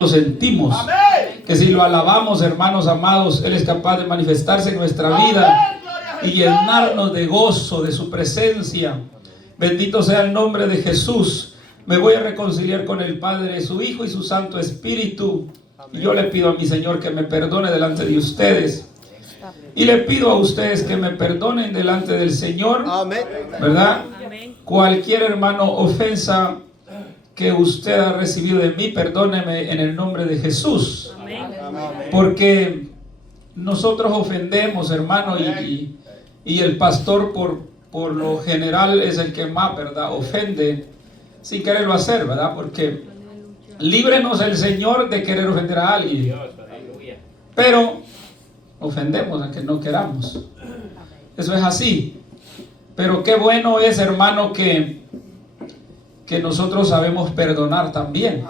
lo sentimos. Amén. Que si lo alabamos, hermanos amados, Él es capaz de manifestarse en nuestra vida y llenarnos de gozo de su presencia. Bendito sea el nombre de Jesús. Me voy a reconciliar con el Padre, su Hijo y su Santo Espíritu. Y yo le pido a mi Señor que me perdone delante de ustedes. Y le pido a ustedes que me perdonen delante del Señor. Amén. ¿Verdad? Amén. Cualquier hermano ofensa que usted ha recibido de mí, perdóneme en el nombre de Jesús. Amén. Porque nosotros ofendemos, hermano, y el pastor por lo general es el que más, ¿verdad?, ofende sin quererlo hacer, ¿verdad? Porque líbrenos el Señor de querer ofender a alguien. Pero ofendemos aunque no queramos. Eso es así. Pero qué bueno es, hermano, que nosotros sabemos perdonar también,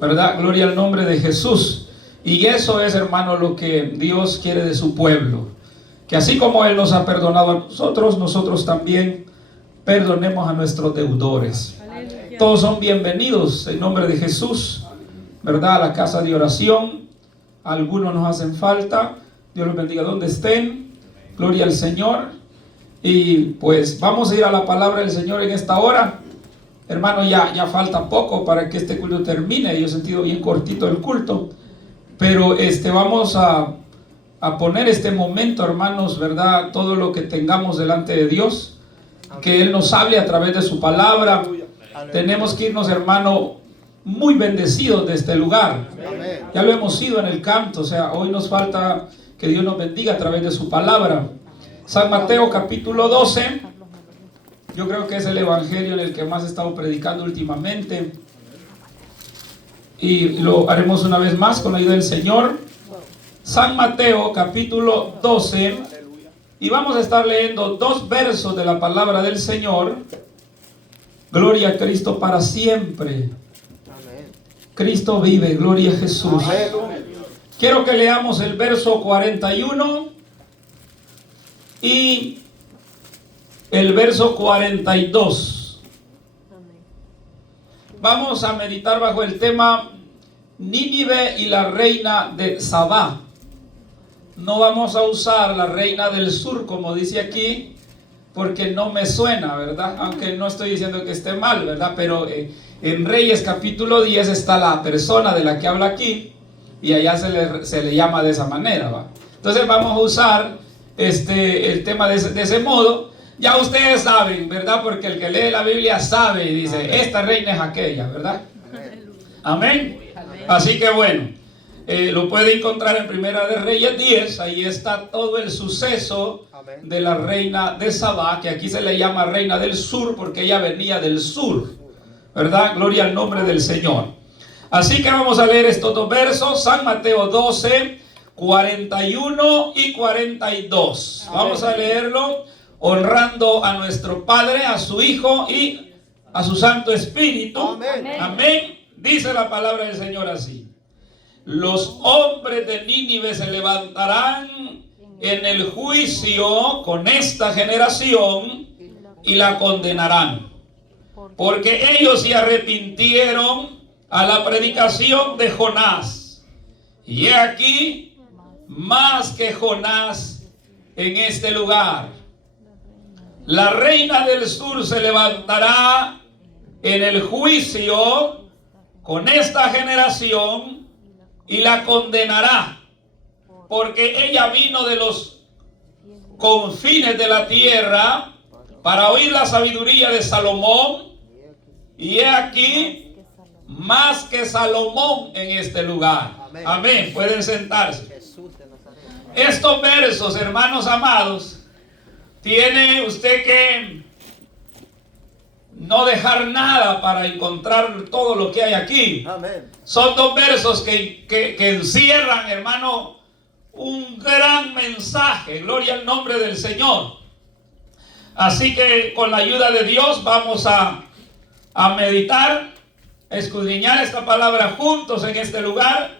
¿verdad? Gloria al nombre de Jesús. Y eso es, hermano, lo que Dios quiere de su pueblo. Que así como Él nos ha perdonado a nosotros, nosotros también perdonemos a nuestros deudores. Todos son bienvenidos en nombre de Jesús, ¿verdad? A la casa de oración. Algunos nos hacen falta. Dios los bendiga donde estén. Gloria al Señor. Y pues vamos a ir a la palabra del Señor en esta hora. Hermano, ya falta poco para que este culto termine. Yo he sentido bien cortito el culto. Pero vamos a poner este momento, hermanos, ¿verdad? Todo lo que tengamos delante de Dios. Que Él nos hable a través de su palabra. Tenemos que irnos, hermano, muy bendecidos de este lugar. Ya lo hemos sido en el canto. O sea, hoy nos falta que Dios nos bendiga a través de su palabra. San Mateo capítulo 12. Yo creo que es el evangelio en el que más he estado predicando últimamente. Y lo haremos una vez más con la ayuda del Señor. San Mateo capítulo 12. Y vamos a estar leyendo 2 versos de la palabra del Señor. Gloria a Cristo para siempre. Cristo vive, gloria a Jesús. Quiero que leamos el verso 41 y el verso 42. Vamos a meditar bajo el tema Nínive y la reina de Sabá. No vamos a usar la reina del sur, como dice aquí, porque no me suena, ¿verdad? Aunque no estoy diciendo que esté mal, ¿verdad? Pero en Reyes capítulo 10 está la persona de la que habla aquí, y allá se le llama de esa manera, ¿va? Entonces vamos a usar el tema de ese modo. Ya ustedes saben, ¿verdad? Porque el que lee la Biblia sabe y dice, amén, esta reina es aquella, ¿verdad? Amén. Así que bueno, lo puede encontrar en Primera de Reyes 10. Ahí está todo el suceso de la reina de Sabá, que aquí se le llama reina del sur porque ella venía del sur, ¿verdad? Gloria al nombre del Señor. Así que vamos a leer estos 2 versos, San Mateo 12, 41 y 42. Vamos a leerlo honrando a nuestro Padre, a su Hijo y a su Santo Espíritu. Amén. Amén. Dice la palabra del Señor así: los hombres de Nínive se levantarán en el juicio con esta generación y la condenarán, porque ellos se arrepintieron a la predicación de Jonás. Y he aquí más que Jonás en este lugar. La reina del sur se levantará en el juicio con esta generación y la condenará, porque ella vino de los confines de la tierra para oír la sabiduría de Salomón, y he aquí más que Salomón en este lugar. Amén. Pueden sentarse. Estos versos, hermanos amados, tiene usted que no dejar nada para encontrar todo lo que hay aquí. Amén. Son 2 versos que encierran, hermano, un gran mensaje. Gloria al nombre del Señor. Así que con la ayuda de Dios vamos a meditar, a escudriñar esta palabra juntos en este lugar,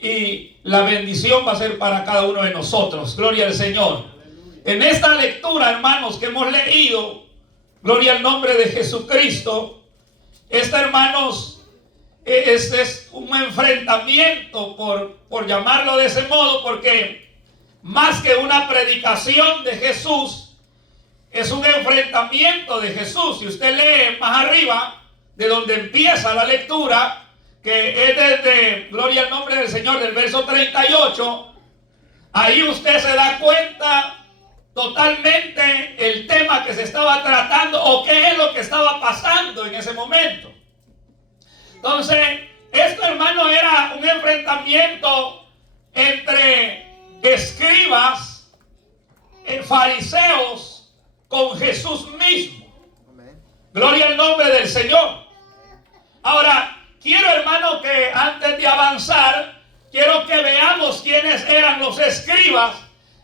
y la bendición va a ser para cada uno de nosotros. Gloria al Señor. En esta lectura, hermanos, que hemos leído, gloria al nombre de Jesucristo, esta, hermanos, es un enfrentamiento, por llamarlo de ese modo, porque más que una predicación de Jesús, es un enfrentamiento de Jesús. Si usted lee más arriba, de donde empieza la lectura, que es desde, gloria al nombre del Señor, del verso 38, ahí usted se da cuenta totalmente el tema que se estaba tratando o qué es lo que estaba pasando en ese momento. Entonces, esto, hermano, era un enfrentamiento entre escribas, fariseos, con Jesús mismo. Gloria al nombre del Señor. Ahora, quiero, hermano, que antes de avanzar, quiero que veamos quiénes eran los escribas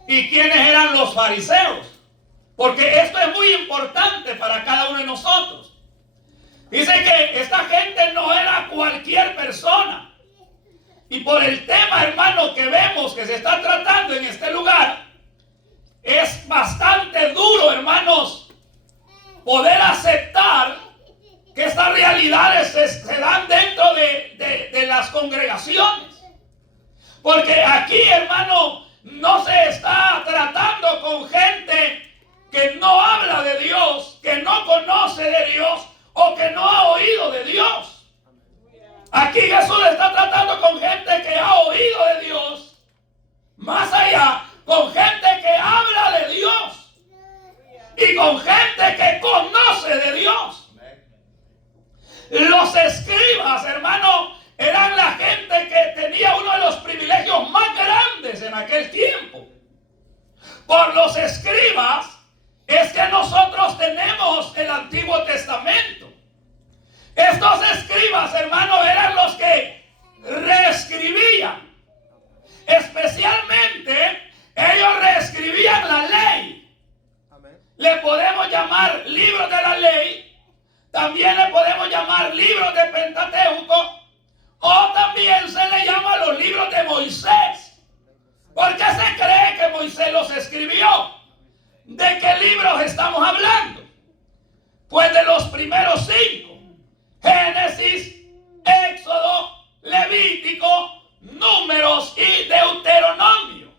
y quiénes eran los fariseos, porque esto es muy importante para cada uno de nosotros. Dice que esta gente no era cualquier persona, y por el tema, hermano, que vemos que se está tratando en este lugar, es bastante duro, hermanos, poder aceptar que estas realidades se dan dentro de las congregaciones. Porque aquí, hermano, no se está tratando con gente que no habla de Dios, que no conoce de Dios o que no ha oído de Dios. Aquí Jesús está tratando con gente que ha oído de Dios, más allá, con gente que habla de Dios y con gente que conoce de Dios. Los escribas, hermano, eran la gente que tenía uno de los privilegios más grandes en aquel tiempo. Por los escribas es que nosotros tenemos el Antiguo Testamento. Estos escribas, hermano, eran los que reescribían. Especialmente, ellos reescribían la ley. Le podemos llamar libros de la ley. También le podemos llamar libros de Pentateuco, o también se le llama los libros de Moisés. ¿Por qué se cree que Moisés los escribió? ¿De qué libros estamos hablando? Pues de los primeros 5. Génesis, Éxodo, Levítico, Números y Deuteronomio.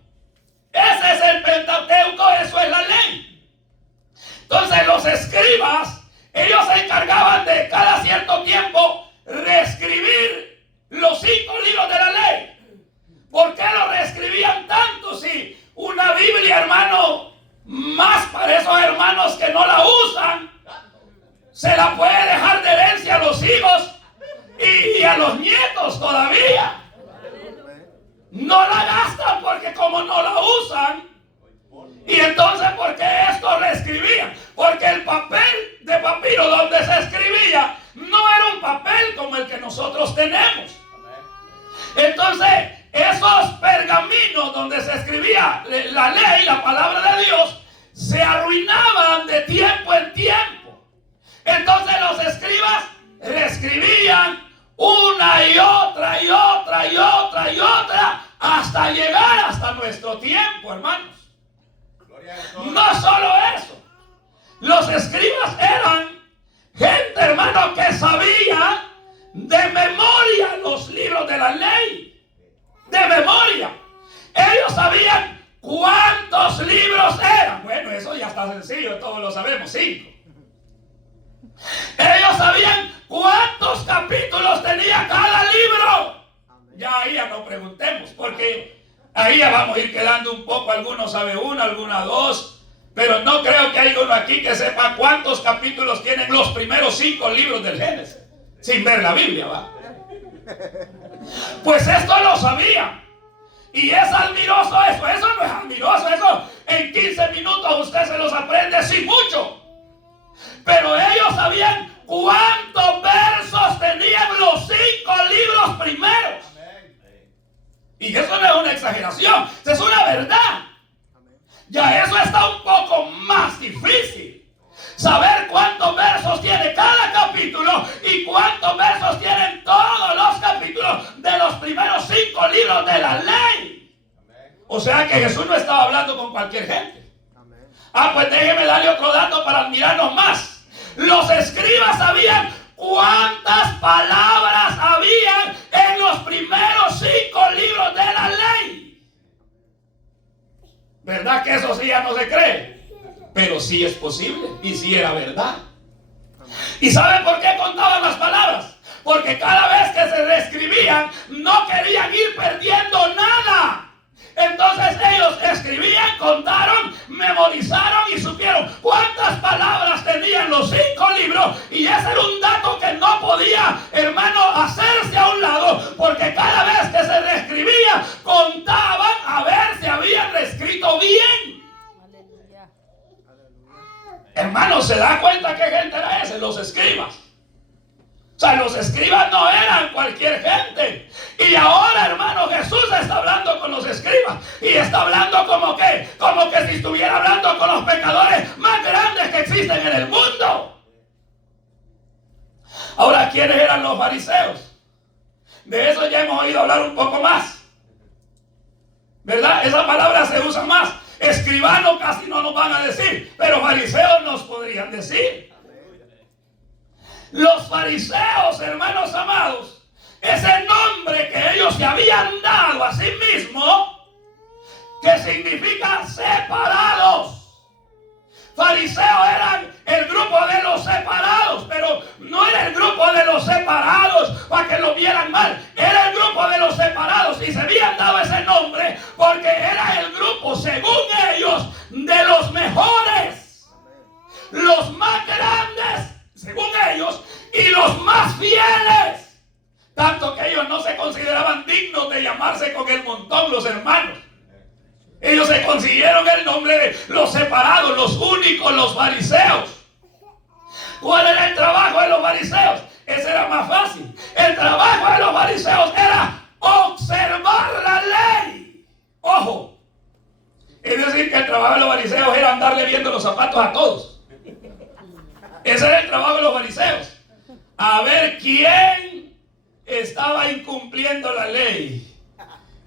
Ese es el Pentateuco, eso es la ley. Entonces los escribas, ellos se encargaban de cada cierto tiempo reescribir los 5 libros de la ley. ¿Por qué lo reescribían tanto? Si una Biblia, hermano, más para esos hermanos que no la usan, se la puede dejar de herencia a los hijos y a los nietos todavía. No la gastan porque como no la usan. Y entonces, ¿por qué esto reescribían? Porque el papel de papiro donde se escribía no era un papel como el que nosotros tenemos. Entonces, esos pergaminos donde se escribía la ley, la palabra de Dios, se arruinaban de tiempo en tiempo. Entonces los escribas reescribían una y otra y otra y otra y otra hasta llegar hasta nuestro tiempo, hermanos. No solo eso, los escribas eran gente, hermano, que sabía de memoria los libros de la ley. De memoria. Ellos sabían cuántos libros eran. Bueno, eso ya está sencillo, todos lo sabemos, 5. Ellos sabían cuántos capítulos tenía cada libro. Ya ahí ya no preguntemos, porque ahí ya vamos a ir quedando un poco. Algunos saben 1, algunos 2. Pero no creo que haya uno aquí que sepa cuántos capítulos tienen los primeros 5 libros del Génesis, sin ver la Biblia, ¿va? Pues esto lo sabía. Y es admiroso eso. Eso no es admiroso. Eso en 15 minutos usted se los aprende sin mucho. Pero ellos sabían cuántos versos tenían los 5 libros primeros. Y eso no es una exageración, eso es una verdad. Ya eso está un poco más difícil. Saber cuántos versos tiene cada capítulo y cuántos versos tienen todos los capítulos de los primeros 5 libros de la ley. O sea que Jesús no estaba hablando con cualquier gente. Pues déjeme darle otro dato para admirarnos más. Los escribas sabían cuántas palabras habían en los primeros 5 libros de la ley. ¿Verdad que eso sí ya no se cree? Pero sí es posible y sí era verdad. ¿Y saben por qué contaban las palabras? Porque cada vez que se reescribían no querían ir perdiendo nada. Entonces ellos escribían, contaron, memorizaron y supieron cuántas palabras tenían los 5 libros. Y ese era un dato que no podía, hermano, hacerse a un lado, porque cada vez que se reescribía, contaban a ver si habían reescrito bien. Hermano, ¿se da cuenta qué gente era ese? Los escribas. O sea, los escribas no eran cualquier gente. Y ahora, hermano, Jesús está hablando con los escribas. Y está hablando como que si estuviera hablando con los pecadores más grandes que existen en el mundo. Ahora, ¿quiénes eran los fariseos? De eso ya hemos oído hablar un poco más, ¿verdad? Esa palabra se usa más. Escribano casi no nos van a decir, pero fariseos nos podrían decir. Los fariseos, hermanos amados, ese nombre que ellos se habían dado a sí mismos, que significa separados. Fariseos eran el grupo de los separados, pero no era el grupo de los separados para que lo vieran mal. Era el grupo de los separados y se habían dado ese nombre porque era el grupo, según ellos, de los mejores, los más grandes, según ellos, y los más fieles. Tanto que ellos no se consideraban dignos de llamarse con el montón los hermanos. Ellos se consiguieron el nombre de los separados, los únicos, los fariseos. ¿Cuál era el trabajo de los fariseos? Ese era más fácil. El trabajo de los fariseos era observar la ley. Ojo. Es decir, que el trabajo de los fariseos era andarle viendo los zapatos a todos. Ese era el trabajo de los fariseos. A ver quién estaba incumpliendo la ley.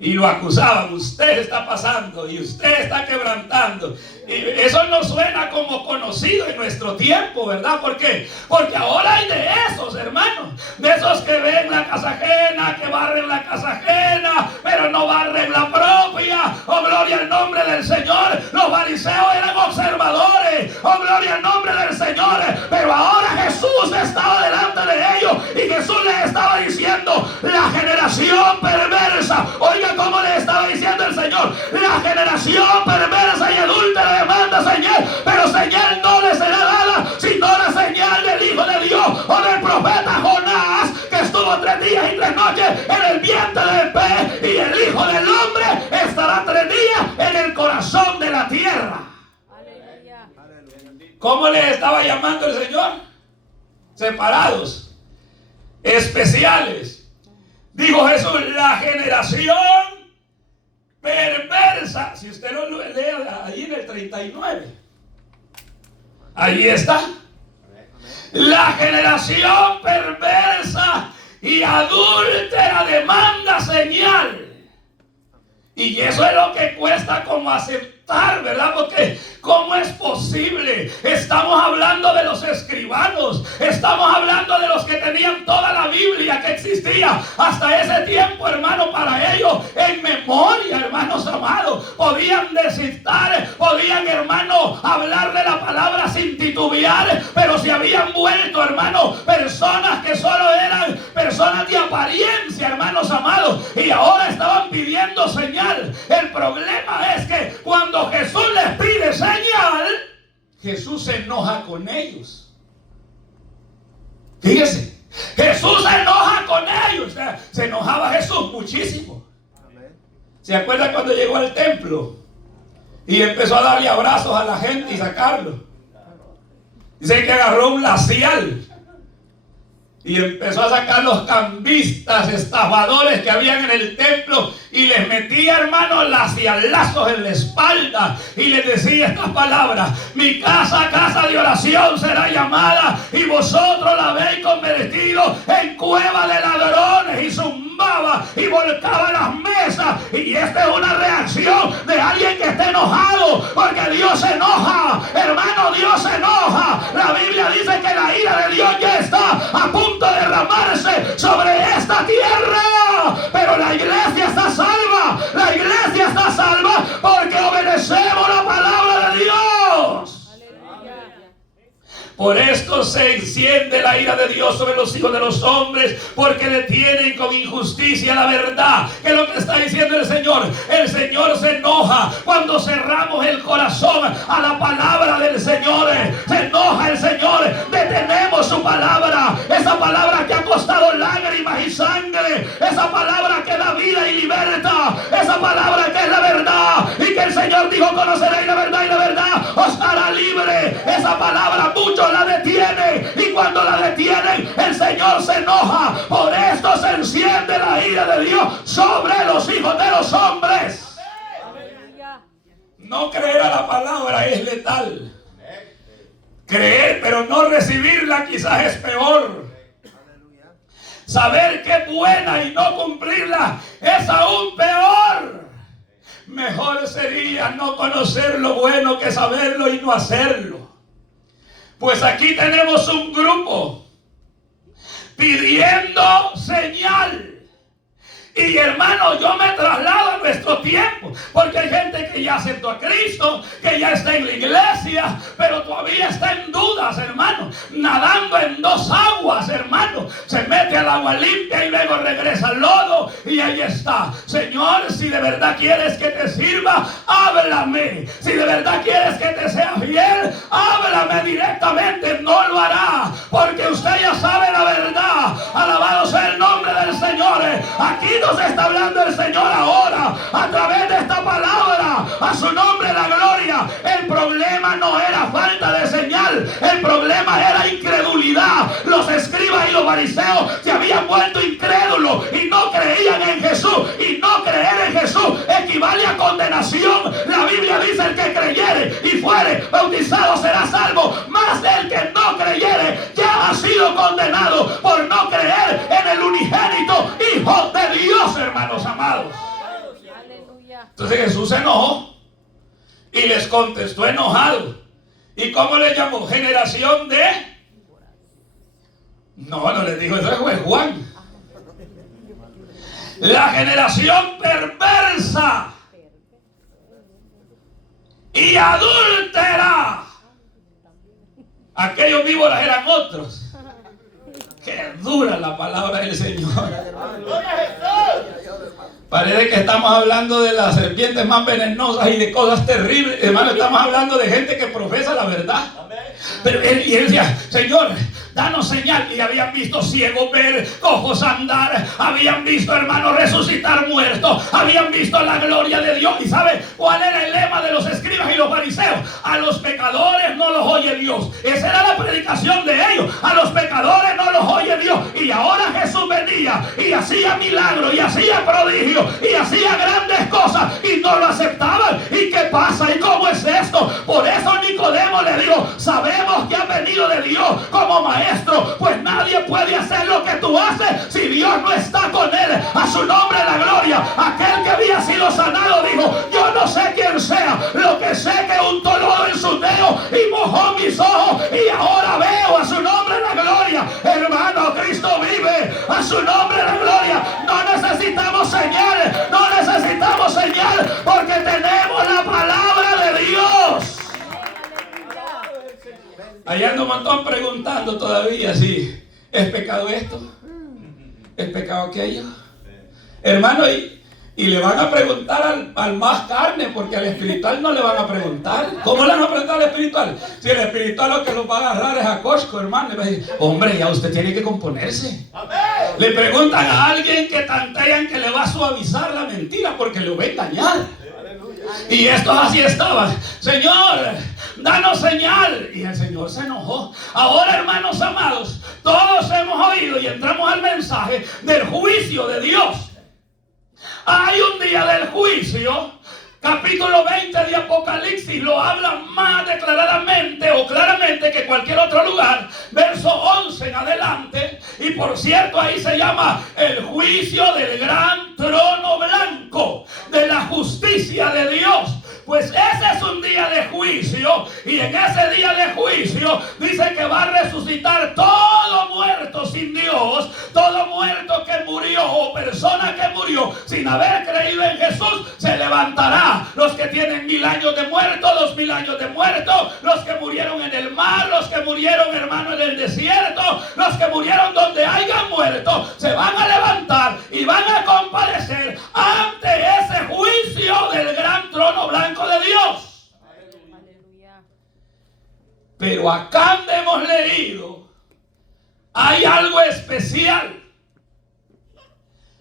Y lo acusaban, usted está pasando y usted está quebrantando. Y eso no suena como conocido en nuestro tiempo, ¿verdad? ¿Por qué? Porque ahora hay de esos, hermanos. De esos que ven la casa ajena, que barren la casa ajena, pero no barren la propia. Oh, gloria al nombre del Señor. Los fariseos eran observadores. Oh, gloria al nombre del Señor. Pero ahora Jesús estaba delante de ellos y Jesús les estaba diciendo, la generación perversa. Oiga, como le estaba diciendo el Señor, la generación perversa y adúltera demanda señal, pero señal no le será dada, sino la señal del Hijo de Dios o del profeta Jonás, que estuvo 3 días y 3 noches en el vientre del pez, y el Hijo del Hombre estará 3 días en el corazón de la tierra. ¿Cómo le estaba llamando el Señor? Separados, especiales. Dijo Jesús, la generación perversa. Si usted lo lee ahí en el 39, ahí está. La generación perversa y adúltera demanda señal. Y eso es lo que cuesta como aceptar, ¿verdad? Porque ¿cómo es posible? Estamos hablando de los escribanos, estamos hablando de los que tenían toda la Biblia que existía hasta ese tiempo, hermano, para ellos en memoria, hermanos amados. Podían descifrar, podían, hermano, hablar de la palabra sin titubear, pero se habían vuelto, hermano, personas que solo eran personas de apariencia, hermanos amados, y ahora estaban pidiendo señal. El problema es que cuando Jesús les pide señal, Jesús se enoja con ellos. Fíjese, Jesús se enoja con ellos. Se enojaba Jesús muchísimo. ¿Se acuerda cuando llegó al templo y empezó a darle abrazos a la gente y sacarlo? Dice que agarró un lacial y empezó a sacar los cambistas, estafadores que habían en el templo, y les metía, hermano, lacialazos en la espalda y les decía estas palabras: mi casa, casa de oración será llamada, y vosotros la habéis convertido en cueva de ladrones. Y zumbaba y volcaba las mesas. Y esta es una reacción de alguien que está enojado, porque Dios se enoja, hermano. Dios se enoja. La Biblia dice que la ira de Dios ya está a punto de derramarse sobre esta tierra, pero la iglesia está salva. La iglesia está salva porque obedecemos la palabra de Dios. Por esto se enciende la ira de Dios sobre los hijos de los hombres, porque detienen con injusticia la verdad. ¿Qué es lo que está diciendo el Señor? El Señor se enoja cuando cerramos el corazón a la palabra del Señor. Se enoja el Señor. Detenemos su palabra. Esa palabra que ha costado lágrimas y sangre. Esa palabra que da vida y liberta. Esa palabra que es la verdad. Y que el Señor dijo: conoceréis la verdad y la verdad os hará libre. Esa palabra mucho la detiene, y cuando la detienen el Señor se enoja. Por esto se enciende la ira de Dios sobre los hijos de los hombres. No creer a la palabra es letal. Creer pero no recibirla quizás es peor. Saber que es buena y no cumplirla es aún peor. Mejor sería no conocer lo bueno que saberlo y no hacerlo. Pues aquí tenemos un grupo pidiendo señal. Y hermano, yo me traslado a nuestro tiempo, porque hay gente que ya aceptó a Cristo, que ya está en la iglesia, pero todavía está en dudas, hermano, nadando en dos aguas, hermano. Se mete al agua limpia y luego regresa al lodo, y ahí está. Señor, si de verdad quieres que te sirva, háblame. Si de verdad quieres que te sea fiel, háblame directamente. No lo hará, porque usted ya sabe la verdad. Alabado sea el nombre del Señor. Aquí nos está hablando el Señor ahora a través de esta palabra. A su nombre la gloria. El problema no era falta de señal, el problema era incredulidad. Los escribas y los fariseos se habían vuelto incrédulos y no creían en Jesús. Y no creer en Jesús equivale a condenación. La Biblia dice: el que creyere y fuere bautizado será salvo, mas el que no creyere ya ha sido condenado por no creer en el unigénito Hijo de Dios, hermanos amados. Entonces Jesús se enojó y les contestó enojado. ¿Y cómo le llamó? Generación de... No les dijo, eso fue Juan. La generación perversa y adúltera. Aquellos víboras eran otros. Qué dura la palabra del Señor. Parece que estamos hablando de las serpientes más venenosas y de cosas terribles. Hermano, estamos hablando de gente que profesa la verdad. Pero él decía: Señor, danos señal. Y habían visto ciegos ver, cojos andar, habían visto, hermanos, resucitar muertos, habían visto la gloria de Dios. ¿Y sabe cuál era el lema de los escribas y los fariseos? A los pecadores no los oye Dios. Esa era la predicación de ellos. A los pecadores no los oye Dios. Y ahora Jesús venía y hacía milagros y hacía prodigios y hacía grandes cosas y no lo aceptaban. ¿Y qué pasa? ¿Y cómo es esto? Por eso Nicodemo le dijo: sabemos que ha venido de Dios como maestro, pues nadie puede hacer lo que tú haces si Dios no está con él. A su nombre la gloria. Aquel que había sido sanado dijo: yo no sé quién sea, lo que sé que untó lodo en sus dedos y mojó mis ojos y ahora veo. A su nombre la gloria. Hermano, Cristo vive. A su nombre la gloria. No necesitamos señales, no necesitamos señal, porque tenemos la palabra de Dios. Allá anda un montón preguntando todavía si es pecado esto, es pecado aquello. Hermano, y le van a preguntar al más carne, porque al espiritual no le van a preguntar. ¿Cómo le van a preguntar al espiritual? Si el espiritual lo que lo va a agarrar es a Costco, hermano. Le va a decir: hombre, ya usted tiene que componerse. Le preguntan a alguien que tantean que le va a suavizar la mentira porque lo va a engañar. Y estos así estaban: Señor, danos señal. Y el Señor se enojó. Ahora, hermanos amados, todos hemos oído y entramos al mensaje del juicio de Dios. Hay un juicio, capítulo 20 de Apocalipsis lo habla más declaradamente o claramente que cualquier otro lugar. Verso 11 en adelante. Y por cierto, ahí se llama el juicio del gran trono blanco, de la justicia de Dios. Pues ese es un día de juicio, y en ese día de juicio dice que va a resucitar todo muerto sin Dios, todo muerto que murió o persona que murió sin haber creído en Jesús, se levantará. Los que tienen 1000 años de muerto, 2000 años de muerto, los que murieron en el mar, los que murieron, hermano, en el desierto, los que murieron donde hayan muerto, se van a levantar y van a comparecer ante ese juicio del gran trono blanco de Dios. Aleluya. Pero acá donde hemos leído hay algo especial.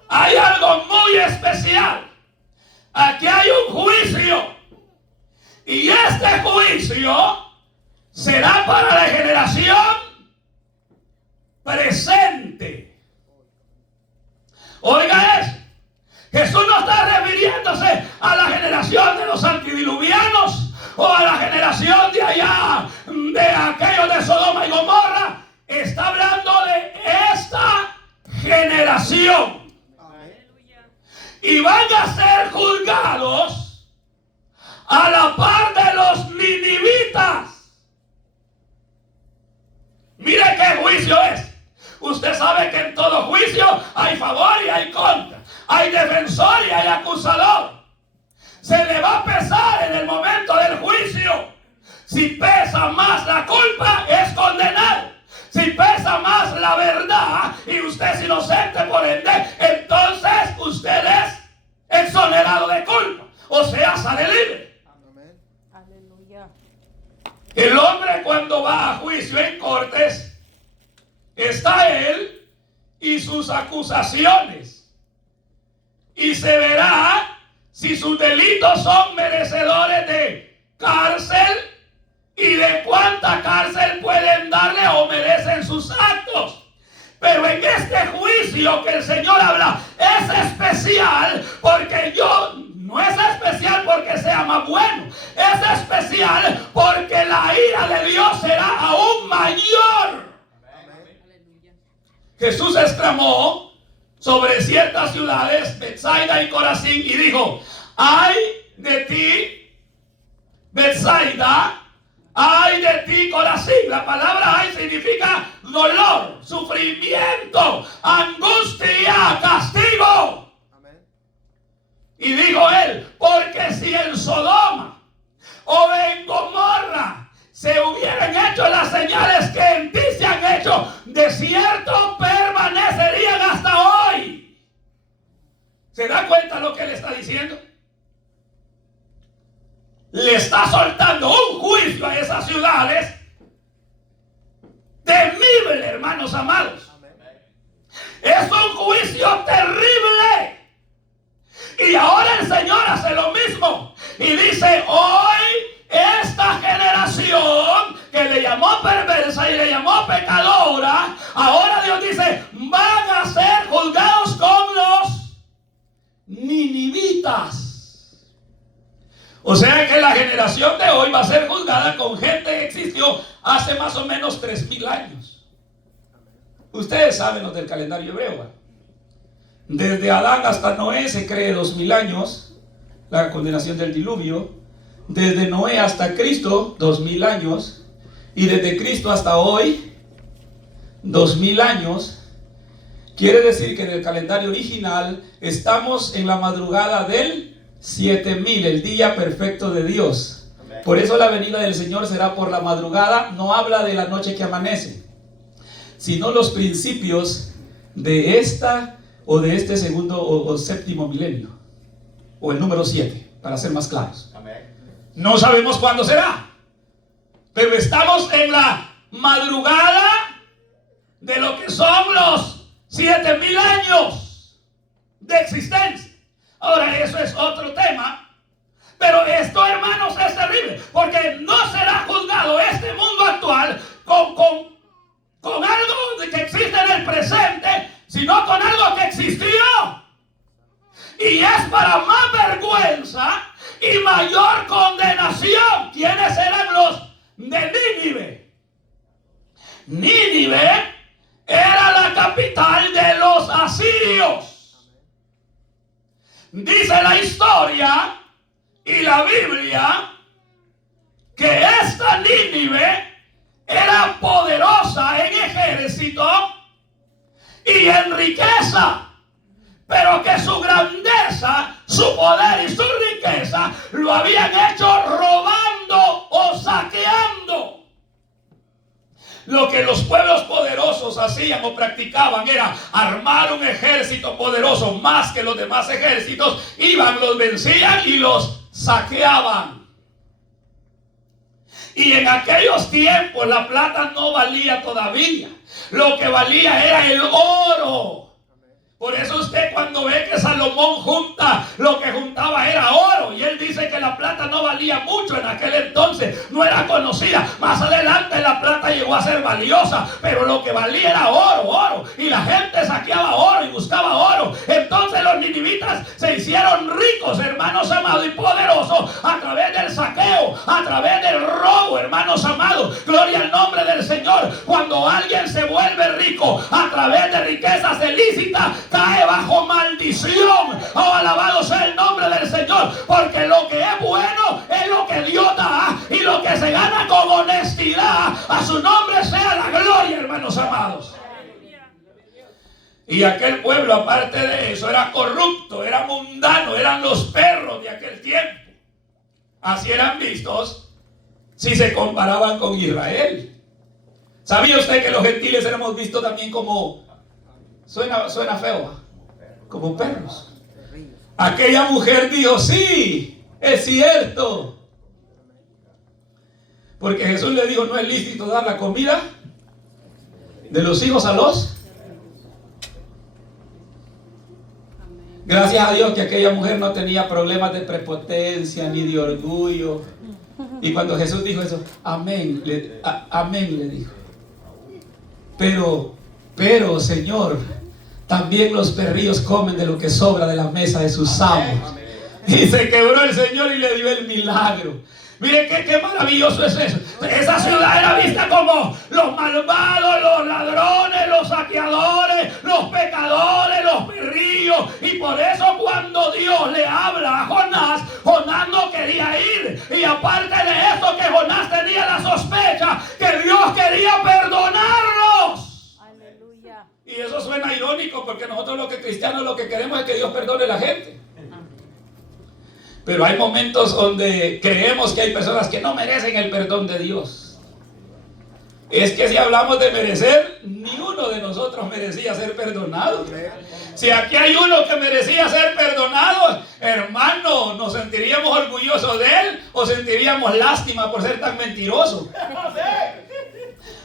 Hay algo muy especial. Aquí hay un juicio, y este juicio será para la generación presente. Oiga eso. Jesús no está refiriéndose a la generación de los antidiluvianos o a la generación de allá, de aquellos de Sodoma y Gomorra. Está hablando de esta generación. Y van a ser juzgados a la par de los ninivitas. Mire qué juicio es. Usted sabe que en todo juicio hay favor y hay contra. Hay defensor y hay acusador. Se le va a pesar en el momento del juicio. Si pesa más la culpa, es condenado. Si pesa más la verdad y usted es inocente por ende, entonces usted es exonerado de culpa. O sea, sale libre. Amén. Aleluya. El hombre, cuando va a juicio en cortes, está él y sus acusaciones, y se verá si sus delitos son merecedores de cárcel y de cuánta cárcel pueden darle o merecen sus actos. Pero en este juicio que el Señor habla es especial, porque no es especial porque sea más bueno, es especial porque la ira de Dios será aún mayor. Jesús exclamó sobre ciertas ciudades, Betsaida y Corazín, y dijo: ay de ti, Betsaida, ay de ti, Corazín. La palabra ay significa dolor, sufrimiento, angustia, castigo. Amén. Y dijo él: porque si en Sodoma o en Gomorra se hubieran hecho las señales que en ti se han hecho, de cierto permanecerían hasta hoy. ¿Se da cuenta lo que él está diciendo? Le está soltando un juicio a esas ciudades temible, hermanos amados. Es un juicio terrible. Y ahora el Señor hace lo mismo y dice: hoy esta generación que le llamó perversa y le llamó pecadora, ahora Dios dice: van a ser juzgados con los ninivitas. O sea que la generación de hoy va a ser juzgada con gente que existió hace más o menos 3000 años. Ustedes saben los del calendario hebreo, ¿verdad? Desde Adán hasta Noé se cree 2000 años, la condenación del diluvio. Desde Noé hasta Cristo, 2000 años. Y desde Cristo hasta hoy, 2000 años. Quiere decir que en el calendario original estamos en la madrugada del 7000, el día perfecto de Dios. Por eso la venida del Señor será por la madrugada. No habla de la noche que amanece, sino los principios de esta o de este segundo o séptimo milenio, o el número 7, para ser más claros. No sabemos cuándo será, pero estamos en la madrugada de lo que son los 7000 años de existencia. Ahora, eso es otro tema, pero esto, hermanos, es terrible, porque no será juzgado este mundo actual con algo que existe en el presente, sino con algo que existió. Y es para más vergüenza y mayor condenación. ¿Quiénes eran los de Nínive? Nínive era la capital de los asirios. Dice la historia y la Biblia que esta Nínive era poderosa en ejército y en riqueza, pero que su grandeza, su poder y su riqueza lo habían hecho robando o saqueando. Lo que los pueblos poderosos hacían o practicaban era armar un ejército poderoso más que los demás ejércitos. Iban, los vencían y los saqueaban. Y en aquellos tiempos la plata no valía todavía. Lo que valía era el oro. Por eso usted cuando ve que Salomón junta, lo que juntaba era oro. Y él dice que la plata no valía mucho en aquel entonces. No era conocida. Más adelante la plata llegó a ser valiosa. Pero lo que valía era oro, oro. Y la gente saqueaba oro y buscaba oro. Entonces los ninivitas se hicieron ricos, hermanos amados, y poderosos a través del saqueo, a través del robo, hermanos amados. Gloria al nombre del Señor. Cuando alguien se vuelve rico a través de riquezas ilícitas, cae bajo maldición. Oh, alabado sea el nombre del Señor, porque lo que es bueno es lo que Dios da, y lo que se gana con honestidad, a su nombre sea la gloria, hermanos amados. Y aquel pueblo, aparte de eso, era corrupto, era mundano, eran los perros de aquel tiempo. Así eran vistos si se comparaban con Israel. ¿Sabía usted que los gentiles éramos vistos también como... Suena feo, como perros? Aquella mujer dijo, sí, es cierto. Porque Jesús le dijo, no es lícito dar la comida de los hijos a los... Gracias a Dios que aquella mujer no tenía problemas de prepotencia ni de orgullo. Y cuando Jesús dijo eso, amén, amén le dijo. Pero Señor, también los perrillos comen de lo que sobra de la mesa de sus amos. Y se quebró el Señor y le dio el milagro. Mire qué maravilloso es eso. Esa ciudad era vista como los malvados, los ladrones, los saqueadores, los pecadores, los perrillos. Y por eso cuando Dios le habla a Jonás, Jonás no quería ir. Y aparte de esto, que Jonás tenía la sospecha que Dios quería perdonarlos. Aleluya. Y eso suena irónico, porque nosotros los que cristianos lo que queremos es que Dios perdone a la gente. Pero hay momentos donde creemos que hay personas que no merecen el perdón de Dios. Es que si hablamos de merecer, ni uno de nosotros merecía ser perdonado. Si aquí hay uno que merecía ser perdonado, hermano, ¿nos sentiríamos orgullosos de él o sentiríamos lástima por ser tan mentiroso?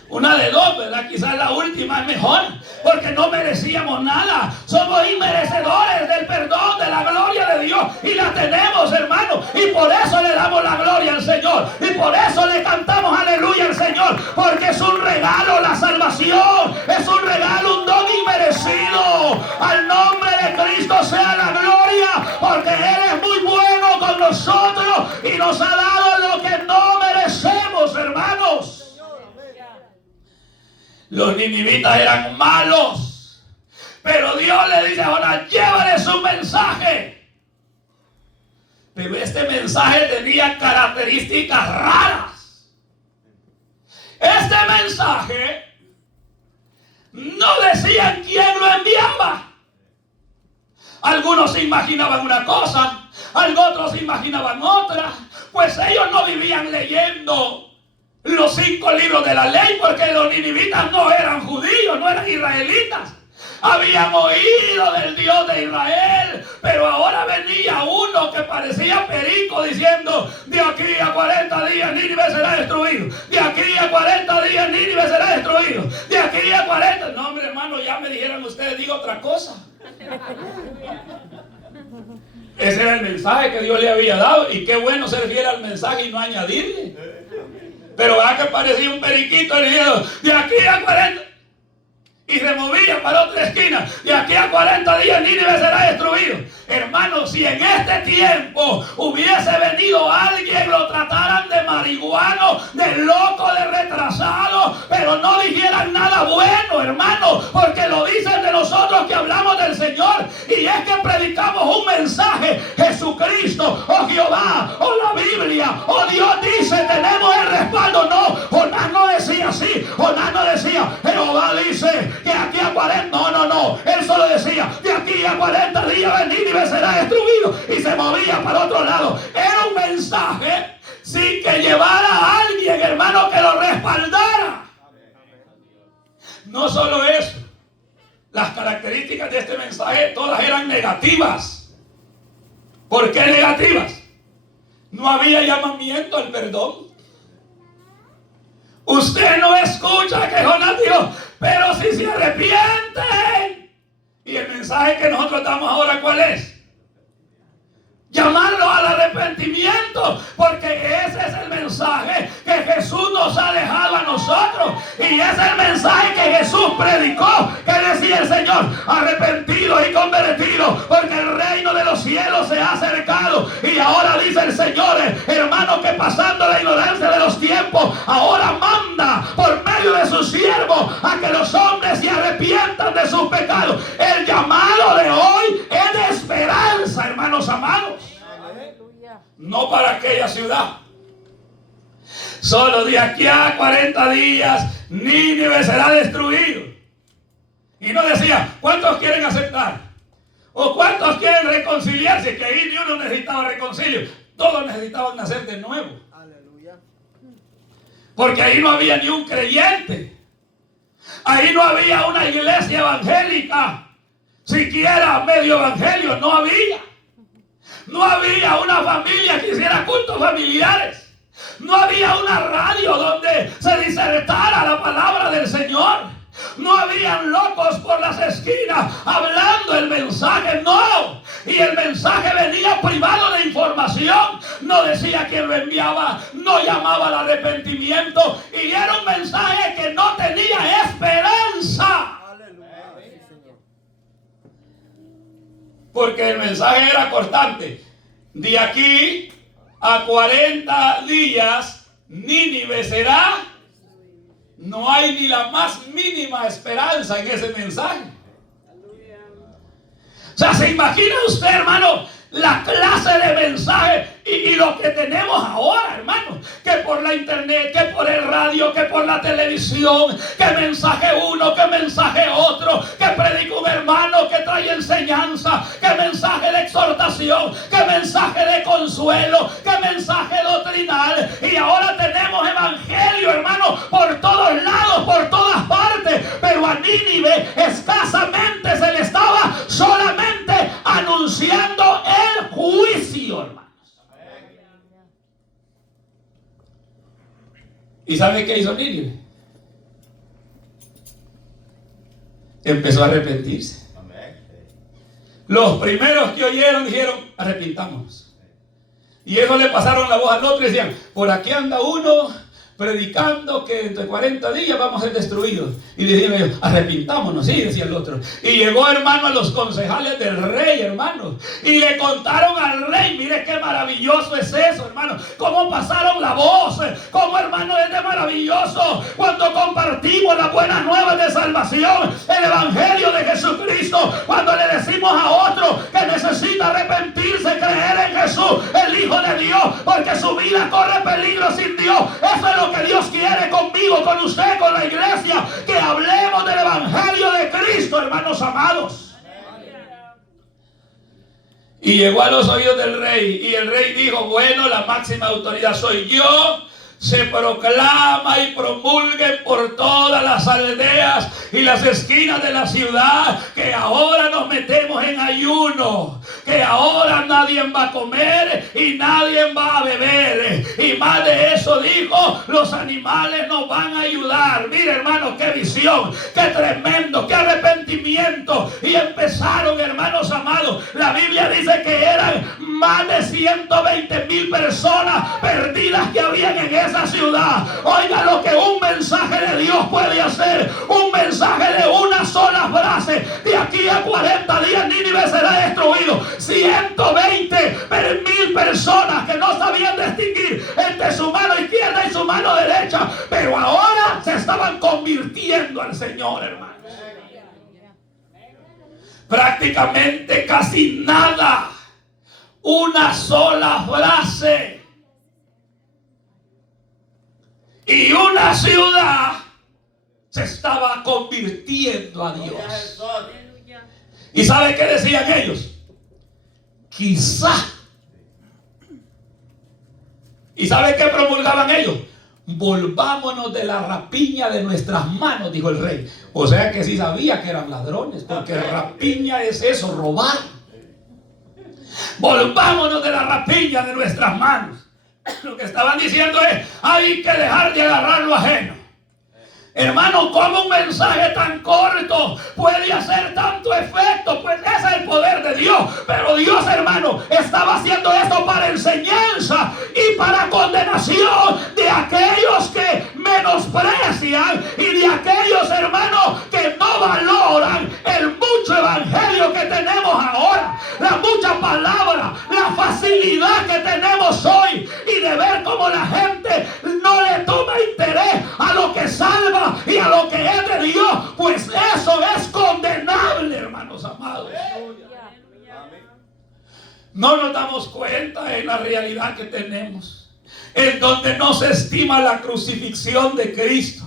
Una de dos, ¿verdad? Quizás la última es mejor, porque no merecíamos nada. Somos inmerecedores del perdón, de la gloria de Dios, y la tenemos, hermano. Y por eso le damos la gloria al Señor. Y por eso le cantamos aleluya al Señor, porque es un regalo la salvación. Es un regalo, un don inmerecido. Al nombre de Cristo sea la gloria, porque Él es muy bueno con nosotros y nos ha dado lo que no merecemos, hermanos. Los ninivitas eran malos, pero Dios le dice a Jonás, llévale su mensaje. Pero este mensaje tenía características raras. Este mensaje no decían quién lo enviaba. Algunos se imaginaban una cosa, otros se imaginaban otra, pues ellos no vivían leyendo los 5 libros de la ley, porque los ninivitas no eran judíos, no eran israelitas. Habían oído del Dios de Israel, pero ahora venía uno que parecía perico diciendo, de aquí a 40 días Nínive será destruido, de aquí a 40 días Nínive será destruido, de aquí a 40... No, hombre, hermano, ya me dijeron ustedes, digo otra cosa. Ese era el mensaje que Dios le había dado, y qué bueno ser fiel al mensaje y no añadirle. Pero va que parecía un periquito diciendo, de aquí a 40, y se movía para otra esquina, de aquí a 40 días Nínive será destruido. Hermano, si en este tiempo hubiese venido alguien, lo trataran de marihuano, de loco, de retrasado, pero no dijeran nada bueno, hermano, porque lo dicen de nosotros que hablamos del Señor, y es que predicamos un mensaje: Jesucristo, o Jehová, o la Biblia, o Dios dice, tenemos el respaldo. No, Jonás no decía así. Jonás no decía, Jehová dice que aquí a 40, no, él solo decía, de aquí a 40 días Nínive será destruido, y se movía para otro lado. Era un mensaje sin que llevara a alguien, hermano, que lo respaldara. No solo eso, las características de este mensaje todas eran negativas. ¿Por qué negativas? No había llamamiento al perdón. Usted no escucha que Jonás dijo, pero si se arrepienten. Y el mensaje que nosotros damos ahora, ¿cuál es? Llamarlo al arrepentimiento, porque ese es el mensaje que Jesús nos ha dejado a nosotros, y es el mensaje que Jesús predicó, que decía el Señor: arrepentidos y convertidos, porque el reino de los cielos se ha acercado. Y ahora dice el Señor, hermano, que pasando la ignorancia de los tiempos, ahora manda por medio de sus siervos a que los hombres se arrepientan de sus pecados. El llamado de hoy es de esperanza, hermanos amados. No para aquella ciudad. Solo de aquí a 40 días Nínive será destruido. Y no decía, ¿cuántos quieren aceptar? ¿O cuántos quieren reconciliarse? Que ahí ni uno necesitaba reconcilio. Todos necesitaban nacer de nuevo. Aleluya. Porque ahí no había ni un creyente. Ahí no había una iglesia evangélica. Siquiera medio evangelio no había. No había una familia que hiciera cultos familiares. No había una radio donde se disertara la palabra del Señor. No habían locos por las esquinas hablando el mensaje, no. Y el mensaje venía privado de información. No decía quién lo enviaba, no llamaba al arrepentimiento. Y era un mensaje que no tenía esperanza. Porque el mensaje era constante. De aquí a 40 días Nínive será. No hay ni la más mínima esperanza en ese mensaje. O sea, ¿se imagina usted, hermano, la clase de mensaje y lo que tenemos ahora, hermano? Que por la internet, que por el radio, que por la televisión, que mensaje uno, que mensaje otro, que predica un hermano, que trae enseñanza, que mensaje de exhortación, que mensaje de consuelo, que mensaje doctrinal. Y ahora tenemos evangelio, hermano, por todos lados, por todas partes. Pero a Nínive escasamente se le estaba solamente anunciando el juicio, hermanos. ¿Y sabe qué hizo Nínive? Empezó a arrepentirse. Los primeros que oyeron dijeron, arrepintámonos. Y ellos le pasaron la voz al otro y decían, por aquí anda uno predicando que entre 40 días vamos a ser destruidos. Y decían ellos, arrepintámonos, sí, decía el otro. Y llegó, hermano, a los concejales del rey, hermano, y le contaron al rey, mire qué maravilloso es eso, hermano, cómo pasaron la voz, cómo, hermano, es de maravilloso cuando compartimos las buenas nuevas de salvación, el evangelio de Jesucristo, cuando le decimos a otro que necesita arrepentirse, creer en Jesús, el Hijo de Dios, porque su vida corre peligro sin Dios. Eso es lo que Dios quiere conmigo, con usted, con la iglesia, que hablemos del evangelio de Cristo, hermanos amados. Y llegó a los oídos del rey, y el rey dijo, bueno, la máxima autoridad soy yo. Se proclama y promulgue por todas las aldeas y las esquinas de la ciudad que ahora nos metemos en ayuno, que ahora nadie va a comer y nadie va a beber, y más de eso dijo, los animales nos van a ayudar. Mire, hermano, qué visión, qué tremendo, qué arrepentimiento. Y empezaron, hermanos amados, la Biblia dice que eran más de 120,000 personas perdidas que habían en esa ciudad. Oiga lo que un mensaje de Dios puede hacer. Un mensaje de una sola frase. De aquí a 40 días Nínive será destruido. 120 20,000 personas que no sabían distinguir entre su mano izquierda y su mano derecha, pero ahora se estaban convirtiendo al Señor, hermanos. Prácticamente casi nada, una sola frase y una ciudad se estaba convirtiendo a Dios. ¿Y sabe qué decían ellos? Quizá. ¿Y sabe qué promulgaban ellos? Volvámonos de la rapiña de nuestras manos, dijo el rey. O sea que sí sabía que eran ladrones, porque rapiña es eso, robar. Volvámonos de la rapiña de nuestras manos. Lo que estaban diciendo es: hay que dejar de agarrar lo ajeno. Hermano, ¿cómo un mensaje tan corto puede hacer tanto efecto? Pues ese es el poder de Dios. Pero Dios, hermano, estaba haciendo esto para enseñanza y para condenación de aquellos que menosprecian y de aquellos, hermanos, que no valoran el mucho evangelio que tenemos ahora, la mucha palabra, la facilidad que tenemos hoy, y de ver cómo la gente no le toma interés a lo que salva y a lo que es de Dios. Pues eso es condenable, hermanos amados. No nos damos cuenta en la realidad que tenemos, en donde no se estima la crucifixión de Cristo,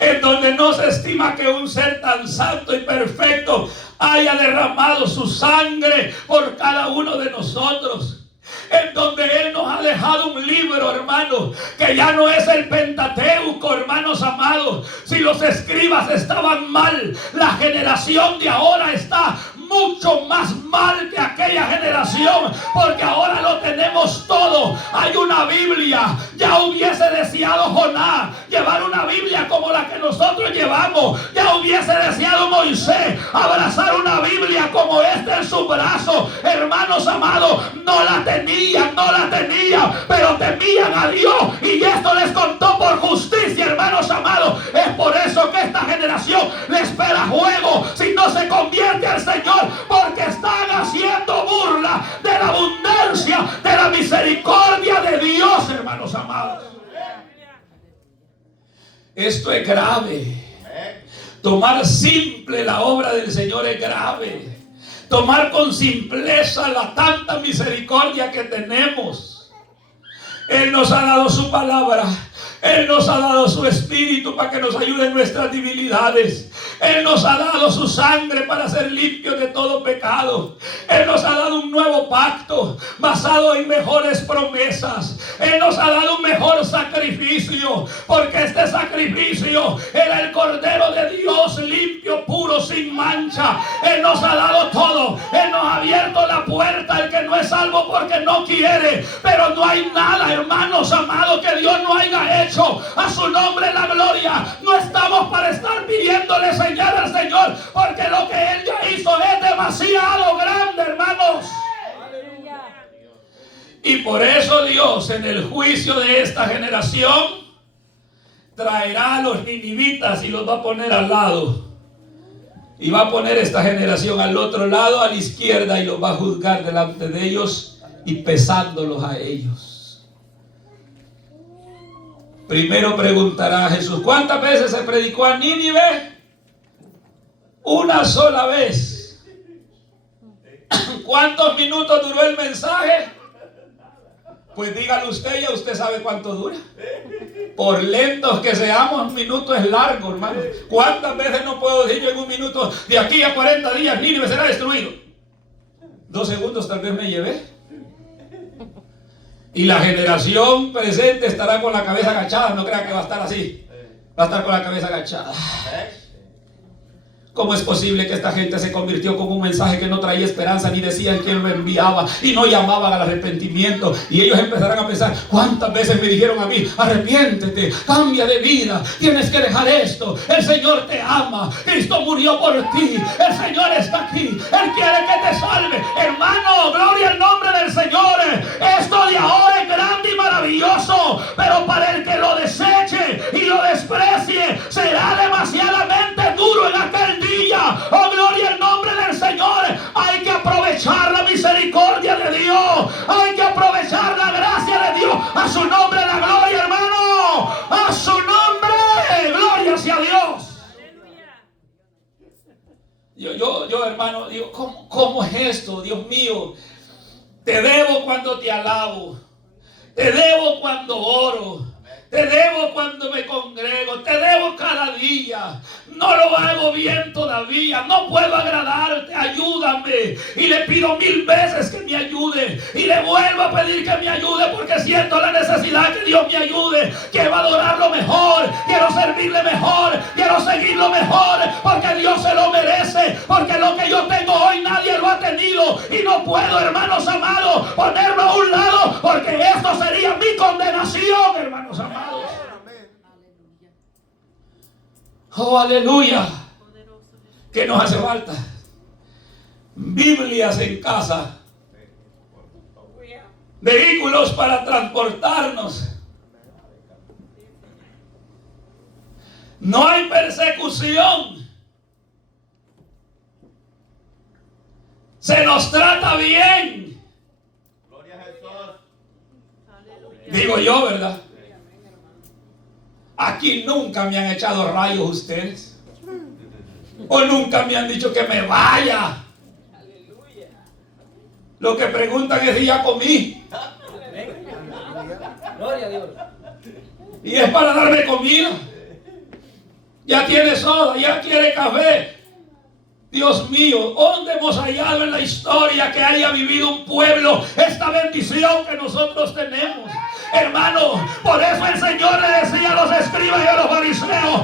en donde no se estima que un ser tan santo y perfecto haya derramado su sangre por cada uno de nosotros, en donde Él nos ha dejado un libro, hermanos, que ya no es el Pentateuco, hermanos amados. Si los escribas estaban mal, la generación de ahora está mucho más mal que aquella generación, porque ahora lo tenemos todo. Hay una Biblia. Ya hubiese deseado Jonás llevar una Biblia como la que nosotros llevamos. Ya hubiese deseado Moisés abrazar una Biblia como esta en su brazo. Hermanos amados, no la tenían, pero temían a Dios, y esto les contó por justicia, hermanos amados. Es por eso que esta generación le espera juego si no se convierte al Señor, porque están haciendo burla de la abundancia de la misericordia de Dios, hermanos amados. Esto es grave. Tomar simple la obra del Señor es grave. Tomar con simpleza la tanta misericordia que tenemos. Él nos ha dado su palabra. Él nos ha dado su espíritu para que nos ayude en nuestras debilidades. Él nos ha dado su sangre para ser limpios de todo pecado. Él nos ha dado un nuevo pacto basado en mejores promesas. Él nos ha dado un mejor sacrificio, porque este sacrificio era el Cordero de Dios, limpio, puro, sin mancha. Él nos ha dado todo. Él nos ha abierto la puerta al que no es salvo porque no quiere. Pero no hay nada, hermanos amados, que Dios no haya hecho. A su nombre la gloria. No estamos para estar pidiéndole señal al Señor, porque lo que Él ya hizo es demasiado grande, hermanos. Y por eso Dios, en el juicio de esta generación, traerá a los ninivitas y los va a poner al lado, y va a poner esta generación al otro lado, a la izquierda, y los va a juzgar delante de ellos y pesándolos a ellos. Primero preguntará a Jesús: ¿cuántas veces se predicó a Nínive? Una sola vez. ¿Cuántos minutos duró el mensaje? Pues dígalo usted, ya usted sabe cuánto dura. Por lentos que seamos, un minuto es largo, hermano. ¿Cuántas veces no puedo decir yo en un minuto: de aquí a 40 días Nínive será destruido? 2 segundos tal vez me llevé. Y la generación presente estará con la cabeza agachada. No crea que va a estar así. Va a estar con la cabeza agachada. ¿Cómo es posible que esta gente se convirtió con un mensaje que no traía esperanza, ni decían quién lo enviaba, y no llamaban al arrepentimiento? Y ellos empezarán a pensar: ¿cuántas veces me dijeron a mí: arrepiéntete, cambia de vida, tienes que dejar esto, el Señor te ama, Cristo murió por ti, el Señor está aquí, Él quiere que te salve? Hermano, gloria al nombre del Señor. Esto de ahora es grande y maravilloso, pero para el que lo deseche y lo desprecie, será demasiadamente duro en aquel día. Oh, gloria al nombre del Señor. Hay que aprovechar la misericordia de Dios. Hay que aprovechar A su nombre la gloria, hermano. A su nombre, gloria sea Dios. Yo, hermano, digo, ¿cómo es esto? Dios mío, te debo cuando te alabo, te debo cuando oro, te debo cuando me congrego, te debo cada día. No lo hago bien todavía, no puedo agradarte, ayúdame. Y le pido 1000 veces que me ayude. Y le vuelvo a pedir que me ayude porque siento la necesidad que Dios me ayude. Quiero adorarlo mejor, quiero servirle mejor, quiero seguirlo mejor, porque Dios se lo merece. Porque lo que yo tengo hoy nadie lo ha tenido. Y no puedo, hermanos amados, ponerlo a un lado, porque esto sería mi condenación, hermanos amados. Oh, aleluya. ¿Qué nos hace falta? Biblias en casa, vehículos para transportarnos. No hay persecución. Se nos trata bien. Gloria a Jesús. Digo yo, ¿verdad? Aquí nunca me han echado rayos ustedes. O nunca me han dicho que me vaya. Lo que preguntan es si ya comí. Gloria a Dios. Y es para darme comida. Ya tiene soda, ya quiere café. Dios mío, ¿dónde hemos hallado en la historia que haya vivido un pueblo esta bendición que nosotros tenemos? Hermano, por eso el Señor le decía a los escribas y a los fariseos: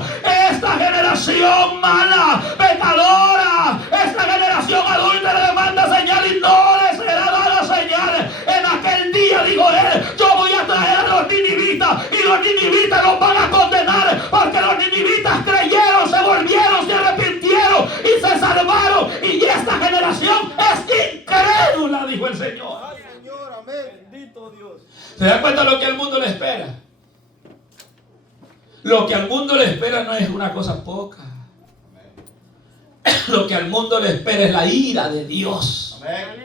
esta generación mala, pecadora, esta generación adúltera demanda señal y no les será dada señal. En aquel día, dijo él, yo voy a traer a los ninivitas y los ninivitas los van a condenar, porque los ninivitas creyeron, se volvieron, se arrepintieron y se salvaron. Y esta generación es incrédula, dijo el Señor. Ay, Señor, amén. Bendito Dios. ¿Se da cuenta lo que al mundo le espera? Lo que al mundo le espera no es una cosa poca. Lo que al mundo le espera es la ira de Dios. Amén.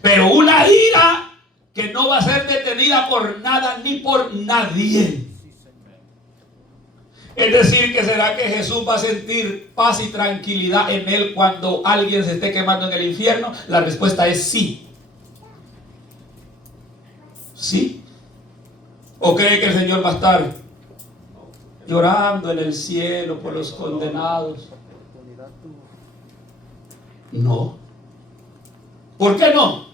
Pero una ira que no va a ser detenida por nada ni por nadie. Es decir, que será que Jesús va a sentir paz y tranquilidad en él cuando alguien se esté quemando en el infierno. La respuesta es sí. ¿Sí? ¿O cree que el Señor va a estar llorando en el cielo por los condenados? No. ¿Por qué no?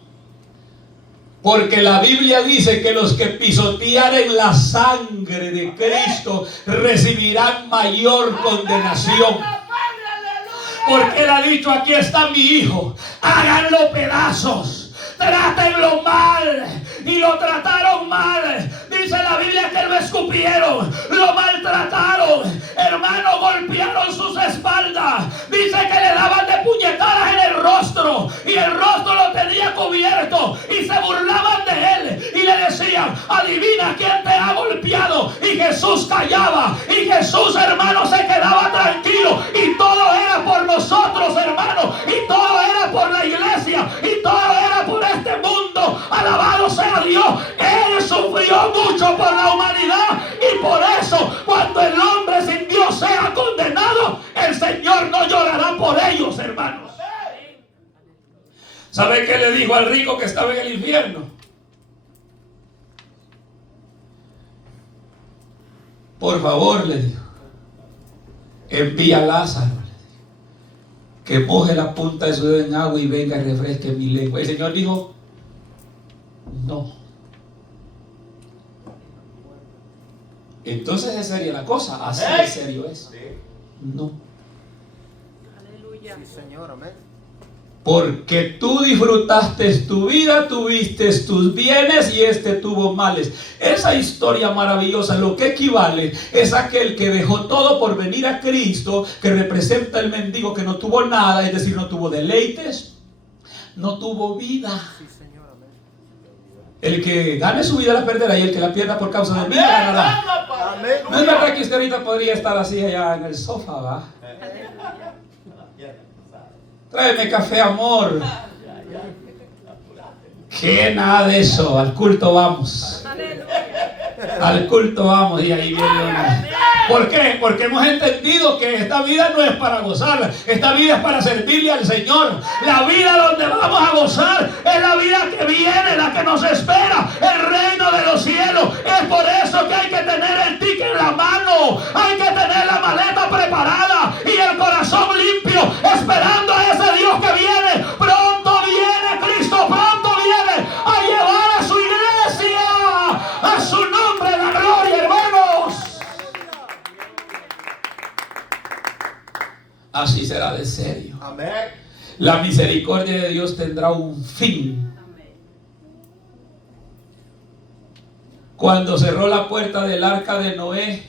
Porque la Biblia dice que los que pisotearen la sangre de Cristo recibirán mayor condenación. Porque él ha dicho: aquí está mi hijo, háganlo pedazos, trátenlo mal. Y lo trataron mal. Dice la Biblia que lo escupieron, lo maltrataron, hermano, golpearon sus espaldas. Dice que le daban de puñetadas en el rostro, y el rostro lo tenía cubierto, y se burlaban de él y le decían: adivina quién te ha golpeado. Y Jesús callaba, y Jesús, hermano, se quedaba tranquilo. Y todo era por nosotros, hermano, y todo era por la iglesia, y todo era por este mundo. Alabado sea Dios. Él sufrió mucho por la humanidad, y por eso cuando el hombre sin Dios sea condenado, el Señor no llorará por ellos, hermanos. ¿Sabe qué le dijo al rico que estaba en el infierno? Por favor, le dijo, envía a Lázaro, le dijo, que moje la punta de su dedo en agua y venga y refresque mi lengua. El Señor dijo: no. Entonces es seria la cosa. Así de serio es. No. Aleluya. Sí, Señor, amén. Porque tú disfrutaste tu vida, tuviste tus bienes y este tuvo males. Esa historia maravillosa, lo que equivale es aquel que dejó todo por venir a Cristo, que representa el mendigo que no tuvo nada, es decir, no tuvo deleites, no tuvo vida. Sí, Señor, amén. El que gane su vida la perderá, y el que la pierda por causa de mí la ganará. Amén. No es verdad que usted ahorita podría estar así allá en el sofá, ¿va? Tráeme café, amor. Que nada de eso, al culto vamos. Al culto vamos y ahí viene uno. ¿Por qué? Porque hemos entendido que esta vida no es para gozarla. Esta vida es para servirle al Señor. La vida donde vamos a gozar es la vida que viene, la que nos espera, el reino de los cielos. Es por eso que hay que tener el ticket en la mano, hay que tener la maleta preparada y el corazón limpio, esperando a ese Dios que viene. Pronto viene Cristo, pronto viene a llevar a su iglesia. A su nombre la gloria, hermanos. Así será de serio. Amén. La misericordia de Dios tendrá un fin. Cuando cerró la puerta del arca de Noé,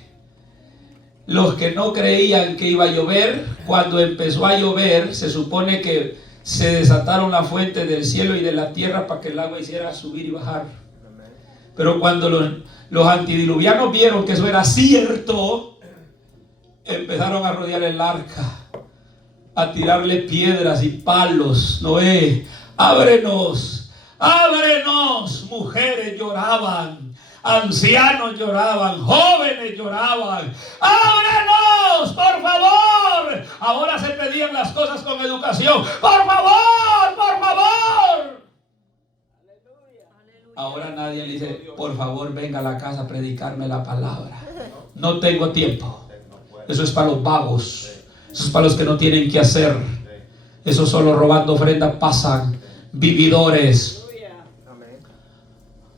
los que no creían que iba a llover, cuando empezó a llover, se supone que se desataron las fuentes del cielo y de la tierra para que el agua hiciera subir y bajar. Pero cuando los antidiluvianos vieron que eso era cierto, empezaron a rodear el arca, a tirarle piedras y palos. Noé, ábrenos, ábrenos. Mujeres lloraban, ancianos lloraban, jóvenes lloraban. ¡Ábrenos, por favor! Ahora se pedían las cosas con educación. ¡Por favor, por favor! Ahora nadie le dice, por favor, venga a la casa a predicarme la palabra. No tengo tiempo. Eso es para los vagos. Eso es para los que no tienen que hacer. Eso solo robando ofrenda pasan. Vividores.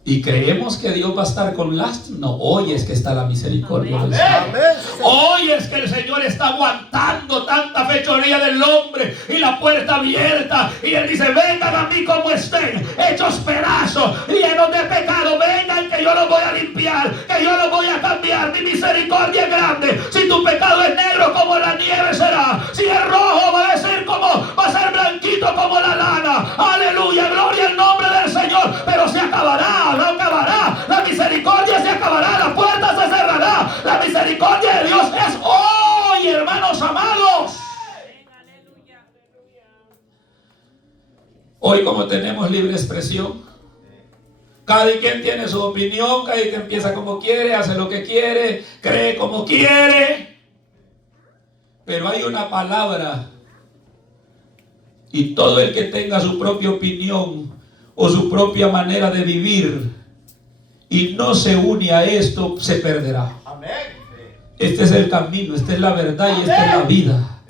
Y creemos que Dios va a estar con lástima. No, hoy es que está la misericordia del Señor. Hoy es que el Señor está aguantando tanta fechoría del hombre y la puerta abierta. Y Él dice, vengan a mí como estén, hechos pedazos, llenos de pecado. Vengan que yo los voy a limpiar, que yo los voy a cambiar. Mi misericordia es grande. Si tu pecado es negro como la nieve será. Si es rojo va a ser blanquito como la lana. Aleluya, gloria al nombre del Señor. Pero se acabará. No acabará, la misericordia se acabará, la puerta se cerrará. La misericordia de Dios es hoy, hermanos amados. Hoy, como tenemos libre expresión, cada quien tiene su opinión, cada quien piensa como quiere, hace lo que quiere, cree como quiere. Pero hay una palabra, y todo el que tenga su propia opinión o su propia manera de vivir y no se une a esto, se perderá. Amén. Este es el camino, esta es la verdad y esta es la vida.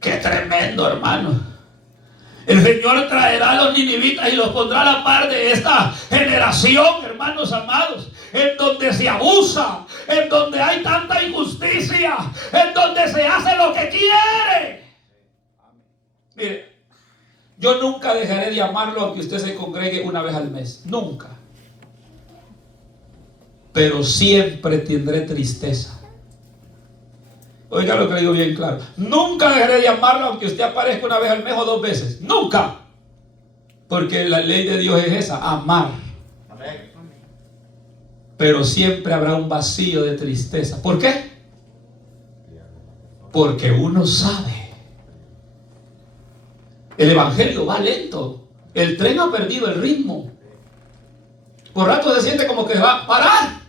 Qué tremendo, hermano. El Señor traerá a los ninivitas y los pondrá a la par de esta generación, hermanos amados, en donde se abusa, en donde hay tanta injusticia, en donde se hace lo que quiere. Mire, yo nunca dejaré de amarlo aunque usted se congregue una vez al mes. Nunca. Pero siempre tendré tristeza. Oiga lo que le digo bien claro. Nunca dejaré de amarlo aunque usted aparezca una vez al mes o 2 veces. Nunca. Porque la ley de Dios es esa, amar. Amén. Pero siempre habrá un vacío de tristeza. ¿Por qué? Porque uno sabe. El evangelio va lento. El tren ha perdido el ritmo. Por rato se siente como que va a parar.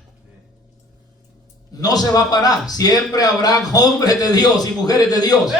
No se va a parar. Siempre habrán hombres de Dios y mujeres de Dios.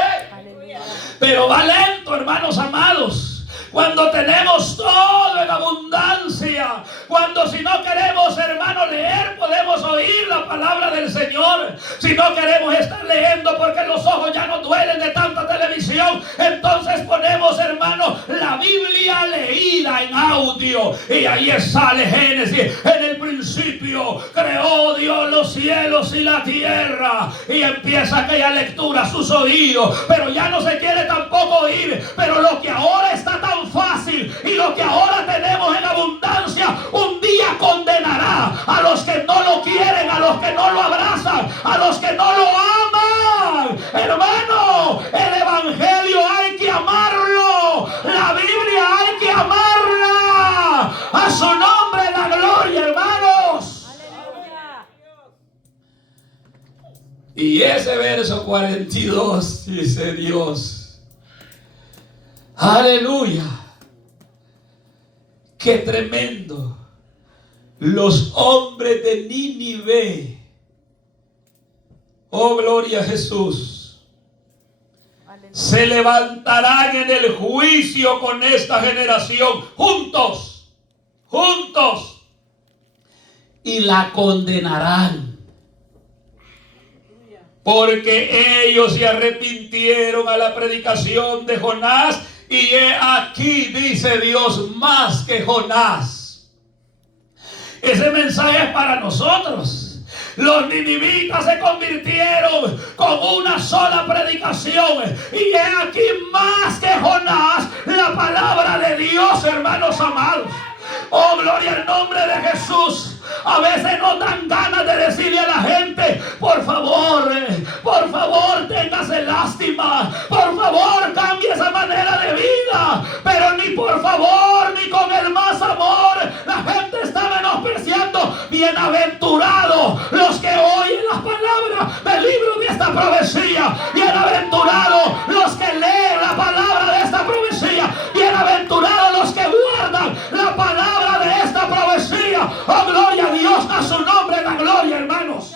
Pero va lento, hermanos amados. Cuando tenemos todo en abundancia, cuando si no queremos, hermano, leer, podemos oír la palabra del Señor. Si no queremos estar leyendo porque los ojos ya no duelen de tanta televisión, entonces ponemos, hermano, la Biblia leída en audio. Y ahí sale Génesis. En el principio creó Dios los cielos y la tierra. Y empieza aquella lectura a sus oídos. Pero ya no se quiere tampoco oír. Pero lo que ahora está tan fácil y lo que ahora tenemos en abundancia, un día condenará a los que no lo quieren, a los que no lo abrazan, a los que no lo aman. Hermano, el evangelio hay que amarlo, la Biblia hay que amarla. A su nombre la gloria, hermanos. Y ese verso 42 dice Dios, aleluya. Qué tremendo. los hombres de Nínive, oh gloria a Jesús, se levantarán en el juicio con esta generación, juntos, y la condenarán, porque ellos se arrepintieron a la predicación de Jonás, y he aquí, dice Dios, más que Jonás. Ese mensaje es para nosotros. Los ninivitas se convirtieron con una sola predicación, y he aquí más que Jonás la palabra de Dios, hermanos amados. Oh, gloria al nombre de Jesús. A veces nos dan ganas de decirle a la gente: por favor, téngase lástima, por favor, cambie esa manera de vida. Pero ni por favor, ni con el más amor, la gente está menospreciando. Bienaventurados los que oyen las palabras del libro de esta profecía. Bienaventurados los que leen la palabra de esta profecía. Bienaventurados los que guardan la palabra de esta profecía. Oh, gloria a Dios, a su nombre la gloria, hermanos.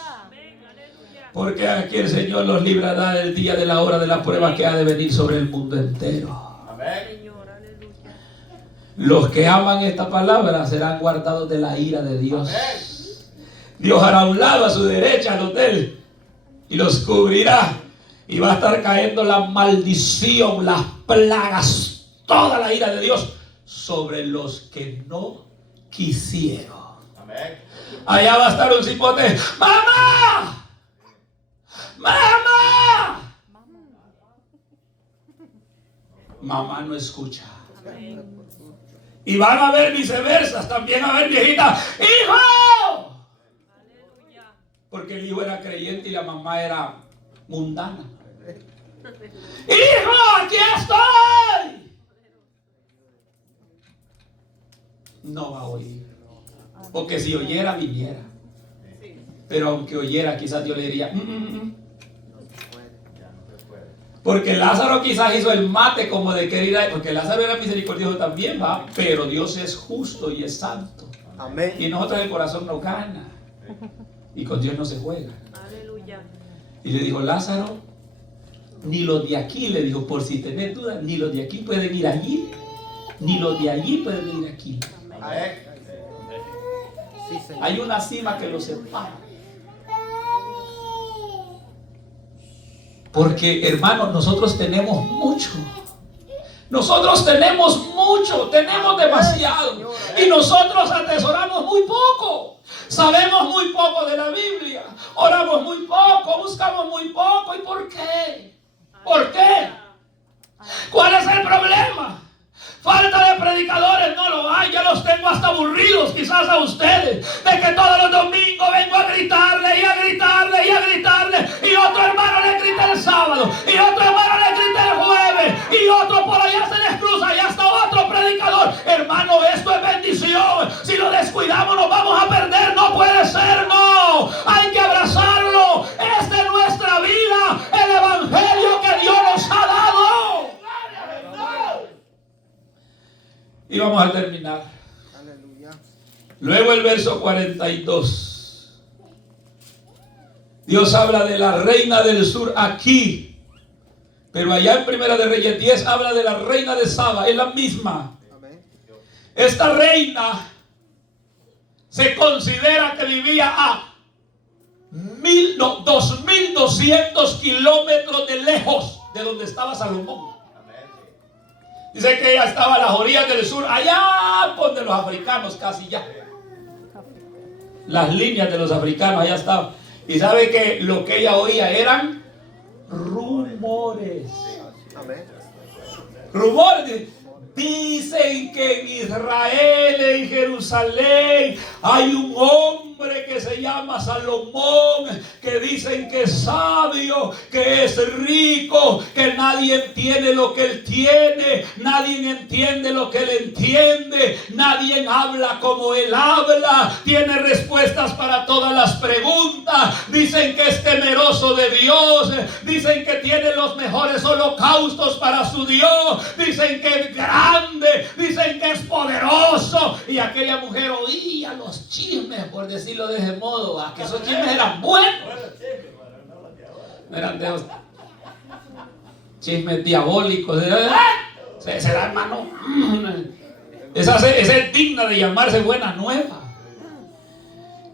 Porque aquí el Señor los librará del día de la hora de la prueba que ha de venir sobre el mundo entero. Amén. Los que aman esta palabra serán guardados de la ira de Dios. Amén. Dios hará a un lado, a su derecha, al hotel, y los cubrirá. Y va a estar cayendo la maldición, las plagas, toda la ira de Dios sobre los que no quisieron. Amén. Allá va a estar un cipote: ¡mamá! ¡Mamá! Mamá no escucha. Y van a haber viceversas, también a haber viejitas: ¡hijo! Porque el hijo era creyente y la mamá era mundana. ¡hijo, aquí estoy! No va a oír. Porque si oyera, viniera. Pero aunque oyera, quizás Dios le diría: Porque Lázaro quizás hizo el mate como de querer ir ahí. Porque Lázaro era misericordioso también, va. Pero Dios es justo y es santo. Amén. Y nosotros el corazón no gana. Y con Dios no se juega. Aleluya. Y le dijo: Lázaro, ni los de aquí, le dijo, por si tenés dudas, ni los de aquí pueden ir allí, ni los de allí pueden ir aquí. Amén. Hay una cima que los separa. Porque, hermanos, nosotros tenemos mucho. Nosotros tenemos mucho, tenemos demasiado. Y nosotros atesoramos muy poco. Sabemos muy poco de la Biblia. Oramos muy poco, buscamos muy poco. ¿Y por qué? ¿Por qué? ¿Cuál es el problema? Falta de predicadores no lo hay. Ya los tengo hasta aburridos, quizás a ustedes, de que todos los domingos vengo a gritarle y a gritarle y a gritarle, y otro hermano le grita el sábado, y otro hermano le grita el jueves, y otro por allá se les cruza, y hasta otro predicador. Hermano, esto es bendición. Si lo descuidamos nos vamos a perder. No puede ser, no. Hay que abrazarlo. Esta es nuestra vida, el evangelio que Dios nos ha dado. Y vamos a terminar. Aleluya. Luego el verso 42. Dios habla de la reina del sur aquí. Pero allá en Primera de Reyes 10 habla de la reina de Saba. Es la misma. Amén. Esta reina se considera que vivía a 2.200 kilómetros de lejos de donde estaba Salomón. Dice que ella estaba a las orillas del sur, allá donde los africanos, casi ya. Las líneas de los africanos, allá estaban. Y sabe que lo que ella oía eran rumores. Amén. Rumores. Dicen que en Israel, en Jerusalén, hay un hombre que se llama Salomón, que dicen que es sabio, que es rico, que nadie entiende lo que él tiene, nadie entiende lo que él entiende, nadie habla como él habla, tiene respuestas para todas las preguntas, dicen que es temeroso de Dios, dicen que tiene los mejores holocaustos para su Dios, dicen que es grande, dicen que es poderoso. Y aquella mujer oía oía los chismes, por decirlo de ese modo, ¿va? Que esos chismes eran buenos. No eran de los chismes diabólicos. Será, hermano. Esa es digna de llamarse buena nueva.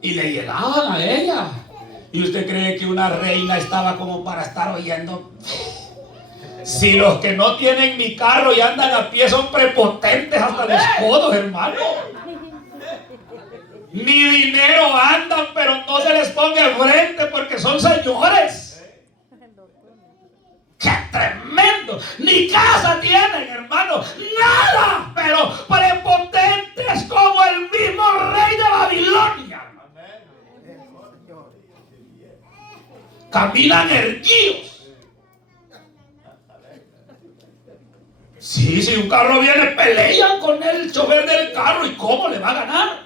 Y le llegaban a ella. ¿Y usted cree que una reina estaba como para estar oyendo? Si los que no tienen ni carro y andan a pie son prepotentes hasta los codos, hermano. Ni dinero andan, pero no se les ponga enfrente porque son señores. ¡Qué tremendo! Ni casa tienen, hermano. Nada, pero prepotentes como el mismo rey de Babilonia. Caminan erguidos. Sí, si un carro viene, pelean con el chofer del carro. ¿Y cómo le va a ganar?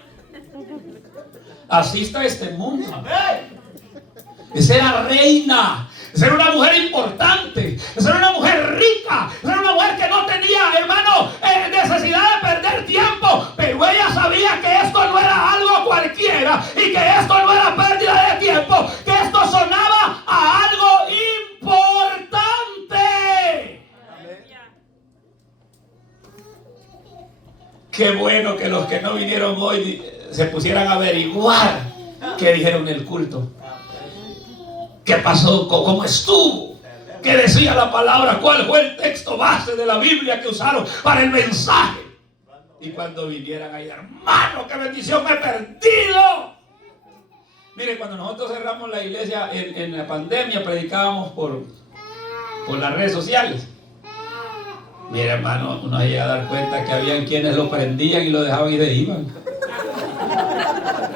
Así está este mundo. Esa era reina. Esa era una mujer importante. Esa era una mujer rica. Esa era una mujer que no tenía, hermano, necesidad de perder tiempo. Pero ella sabía que esto no era algo cualquiera. Y que esto no era pérdida de tiempo. Que esto sonaba a algo importante. Qué bueno que los que no vinieron hoy se pusieran a averiguar qué dijeron en el culto. ¿Qué pasó? ¿Cómo estuvo? ¿Qué decía la palabra? ¿Cuál fue el texto base de la Biblia que usaron para el mensaje? Y cuando vinieran ahí, hermano, qué bendición me he perdido. Mire, cuando nosotros cerramos la iglesia en la pandemia, predicábamos por las redes sociales. Mire, hermano, uno llega a dar cuenta que habían quienes lo prendían y lo dejaban y se iban.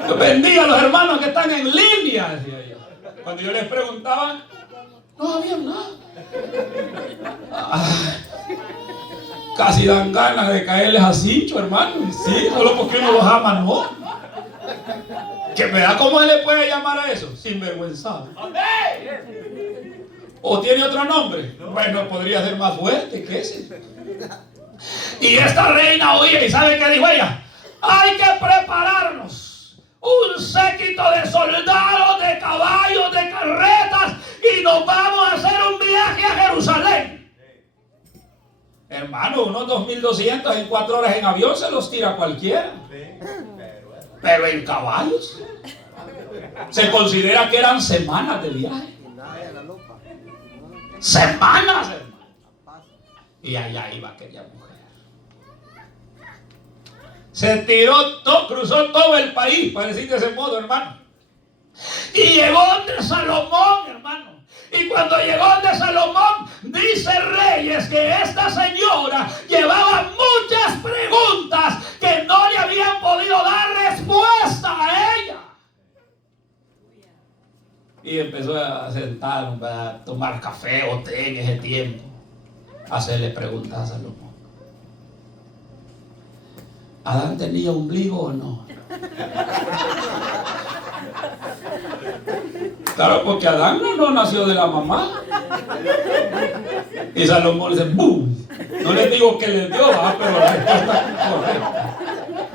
Yo bendiga a los hermanos que están en línea, decía yo. Cuando yo les preguntaba, no había nada. Casi dan ganas de caerles a cincho, hermano. Sí, solo porque uno los ama, no. Que me da cómo se le puede llamar a eso, sinvergüenzado. ¿O tiene otro nombre? Bueno, podría ser más fuerte que ese. Y esta reina oía, ¿y sabe qué dijo ella? Hay que prepararnos un séquito de soldados, de caballos, de carretas, y nos vamos a hacer un viaje a Jerusalén. Hermano, unos 2.200 en 4 horas en avión se los tira cualquiera. Pero en caballos se considera que eran semanas de viaje. Semanas, hermano. Y allá iba aquella mujer. Se tiró, cruzó todo el país, para decir de ese modo, hermano. Y llegó donde Salomón, hermano. Y cuando llegó donde Salomón, dice Reyes que esta señora llevaba muchas preguntas que no le habían podido dar respuesta a ella. Y empezó a sentar, a tomar café o té en ese tiempo, a hacerle preguntas a Salomón. ¿Adán tenía ombligo o no? Claro, porque Adán no nació de la mamá. Y Salomón le dice, ¡bum! No les digo que le dio, pero la respuesta correcta,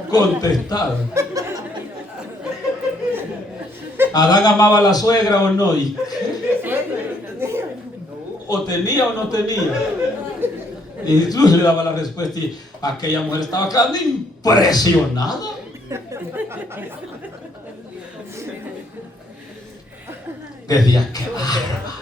contestada. ¿Adán amaba a la suegra o no? ¿O tenía o no tenía? Y Jesús le daba la respuesta y aquella mujer estaba quedando impresionada. Decía, qué bárbaro.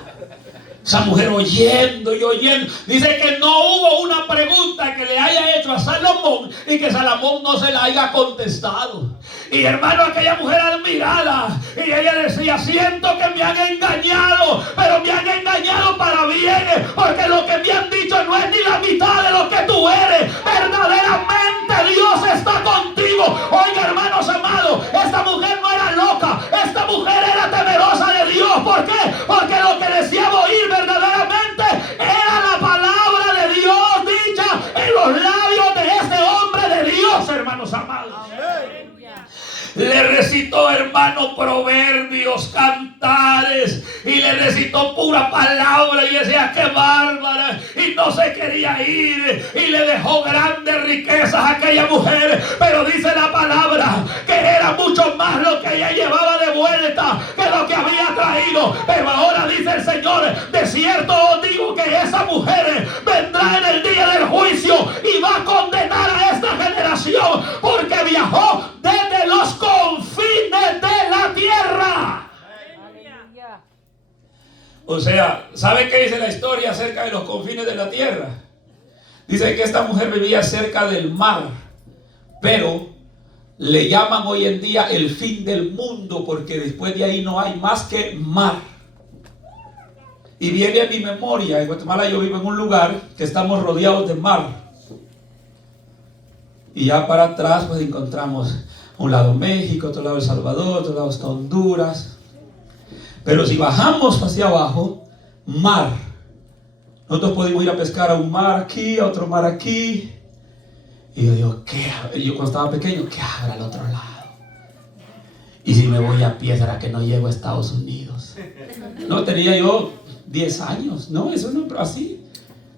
Esa mujer oyendo y oyendo. Dice que no hubo una pregunta que le haya hecho a Salomón y que Salomón no se la haya contestado. Y hermano, aquella mujer admirada. Y ella decía, siento que me han engañado, pero me han engañado para bien, porque lo que me han dicho no es ni la mitad de lo que tú eres. Verdaderamente Dios está contigo. Oiga, hermanos amados, esta mujer no era loca, esta mujer era temerosa de Dios. ¿Por qué? Porque lo que deseaba oír verdaderamente era la palabra de Dios dicha en los labios de este hombre de Dios, hermanos amados. Le recitó, hermano, proverbios, cantares, y le recitó pura palabra, y decía, qué bárbara, y no se quería ir, y le dejó grandes riquezas a aquella mujer. Pero dice la palabra que era era mucho más lo que ella llevaba de vuelta que lo que había traído. Pero ahora dice el Señor, de cierto os digo que esa mujer vendrá en el día del juicio y va a condenar a esta generación, porque viajó desde los confines de la tierra. Aleluya. O sea, ¿sabe qué dice la historia acerca de los confines de la tierra? Dice que esta mujer vivía cerca del mar, pero le llaman hoy en día el fin del mundo, porque después de ahí no hay más que mar. Y viene a mi memoria, en Guatemala yo vivo en un lugar que estamos rodeados de mar. Y ya para atrás pues encontramos un lado México, otro lado El Salvador, otro lado está Honduras. Pero si bajamos hacia abajo, mar. Nosotros podemos ir a pescar a un mar aquí, a otro mar aquí. Y yo digo, yo cuando estaba pequeño, ¿qué habrá al otro lado? Y si me voy a pie, ¿será que no llego a Estados Unidos? No, tenía yo 10 años. No, eso no, así.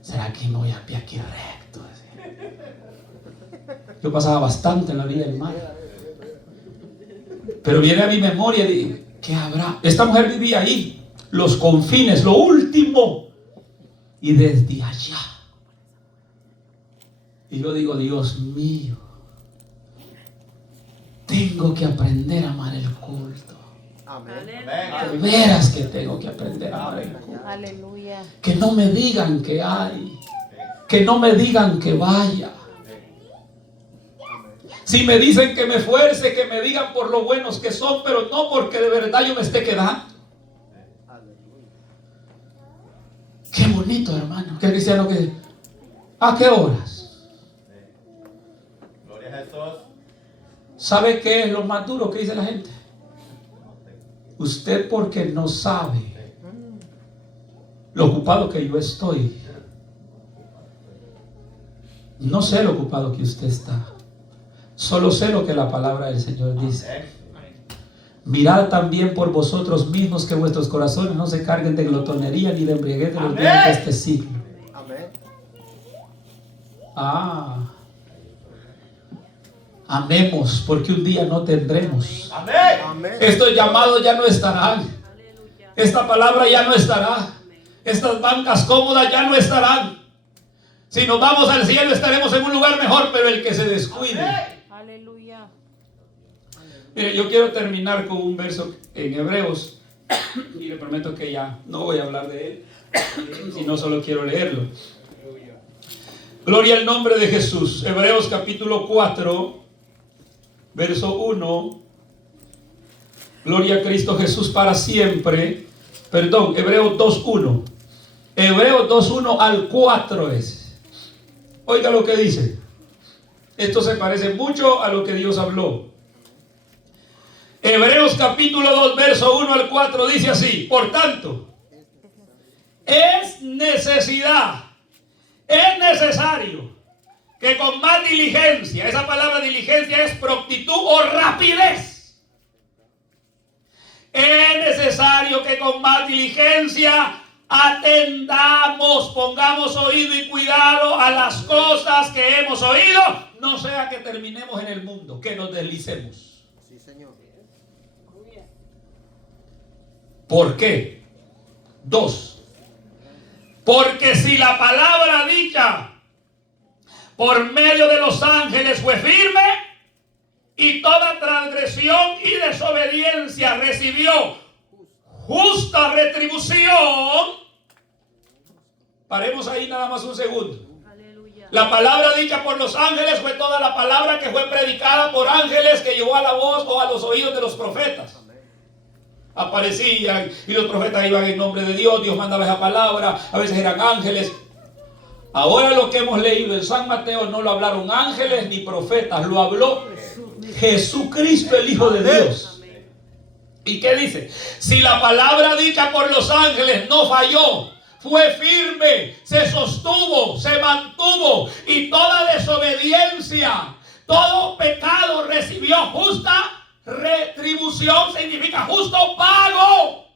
¿Será que me voy a pie aquí recto? Así. Yo pasaba bastante en la vida del mar. Pero viene a mi memoria, ¿qué habrá? Esta mujer vivía ahí, los confines, lo último. Y desde allá. Y yo digo, Dios mío, tengo que aprender a amar el culto. Amén. De veras que tengo que aprender a amar el culto. Aleluya. Que no me digan que hay. Que no me digan que vaya. Si me dicen que me esfuerce, que me digan por lo buenos que son, pero no porque de verdad yo me esté quedando. Qué bonito, hermano. Qué cristiano que... ¿A qué horas? Gloria a Jesús. ¿Sabe qué es lo más duro que dice la gente? Usted porque no sabe lo ocupado que yo estoy. No sé lo ocupado que usted está. Solo sé lo que la palabra del Señor dice. Mirad también por vosotros mismos que vuestros corazones no se carguen de glotonería ni de embriaguez de los días de este siglo. Amén. Amemos, porque un día no tendremos. Amén. Estos llamados ya no estarán. Esta palabra ya no estará. Estas bancas cómodas ya no estarán. Si nos vamos al cielo estaremos en un lugar mejor, pero el que se descuide. Aleluya. Mire, yo quiero terminar con un verso en Hebreos. Y le prometo que ya no voy a hablar de él, sino solo quiero leerlo. Gloria al nombre de Jesús. Hebreos capítulo 4, verso 1. Gloria a Cristo Jesús para siempre. Perdón, Hebreos 2.1. Hebreos 2.1 al 4 es. Oiga lo que dice. Esto se parece mucho a lo que Dios habló. Hebreos capítulo 2, verso 1 al 4 dice así: por tanto, es necesario que con más diligencia, esa palabra diligencia es prontitud o rapidez. Es necesario que con más diligencia atendamos, pongamos oído y cuidado a las cosas que hemos oído, no sea que terminemos en el mundo, que nos deslicemos. Sí, Señor. ¿Por qué? 2. Porque si la palabra dicha por medio de los ángeles fue firme, y toda transgresión y desobediencia recibió justa retribución. Paremos ahí nada más un segundo. Aleluya. La palabra dicha por los ángeles fue toda la palabra que fue predicada por ángeles, que llegó a la voz o a los oídos de los profetas. Aparecían y los profetas iban en nombre de Dios. Dios mandaba esa palabra. A veces eran ángeles. Ahora lo que hemos leído en San Mateo no lo hablaron ángeles ni profetas, lo habló Jesucristo, el Hijo de Dios. ¿Y qué dice? Si la palabra dicha por los ángeles no falló, fue firme, se sostuvo, se mantuvo, y toda desobediencia, todo pecado recibió justa retribución, significa justo pago.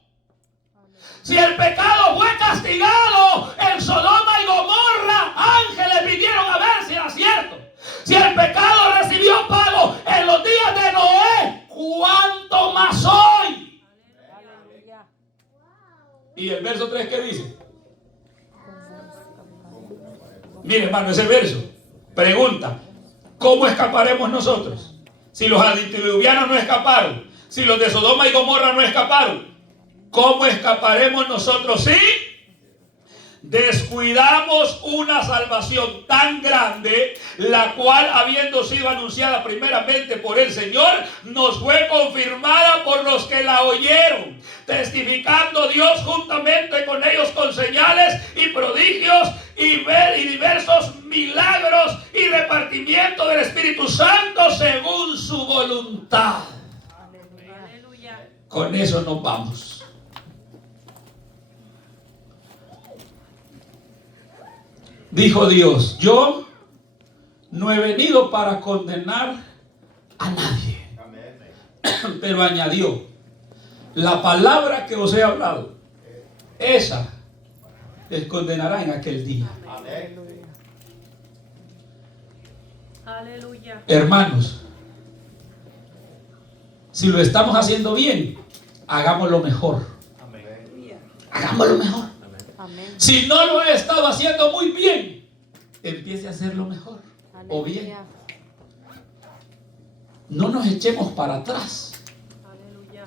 Si el pecado fue castigado en Sodoma y Gomorra, ángeles vinieron a ver si era cierto. Si el pecado recibió pago en los días de Noé, ¿Y el verso 3 qué dice? Mire, hermano, ese verso pregunta: ¿cómo escaparemos nosotros? Si los antediluvianos no escaparon, si los de Sodoma y Gomorra no escaparon, ¿cómo escaparemos nosotros si descuidamos una salvación tan grande, la cual, habiendo sido anunciada primeramente por el Señor, nos fue confirmada por los que la oyeron, testificando Dios juntamente con ellos con señales y prodigios y diversos milagros y repartimiento del Espíritu Santo según su voluntad? Aleluya. Con eso nos vamos. Dijo Dios: yo no he venido para condenar a nadie. Pero añadió: la palabra que os he hablado, esa les condenará en aquel día. Aleluya. Hermanos, si lo estamos haciendo bien, hagámoslo mejor. Hagámoslo mejor. Amén. Si no lo he estado haciendo muy bien, empiece a hacerlo mejor o bien. Aleluya. No nos echemos para atrás. Aleluya.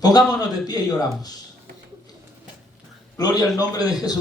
Pongámonos de pie y oramos. Gloria al nombre de Jesús.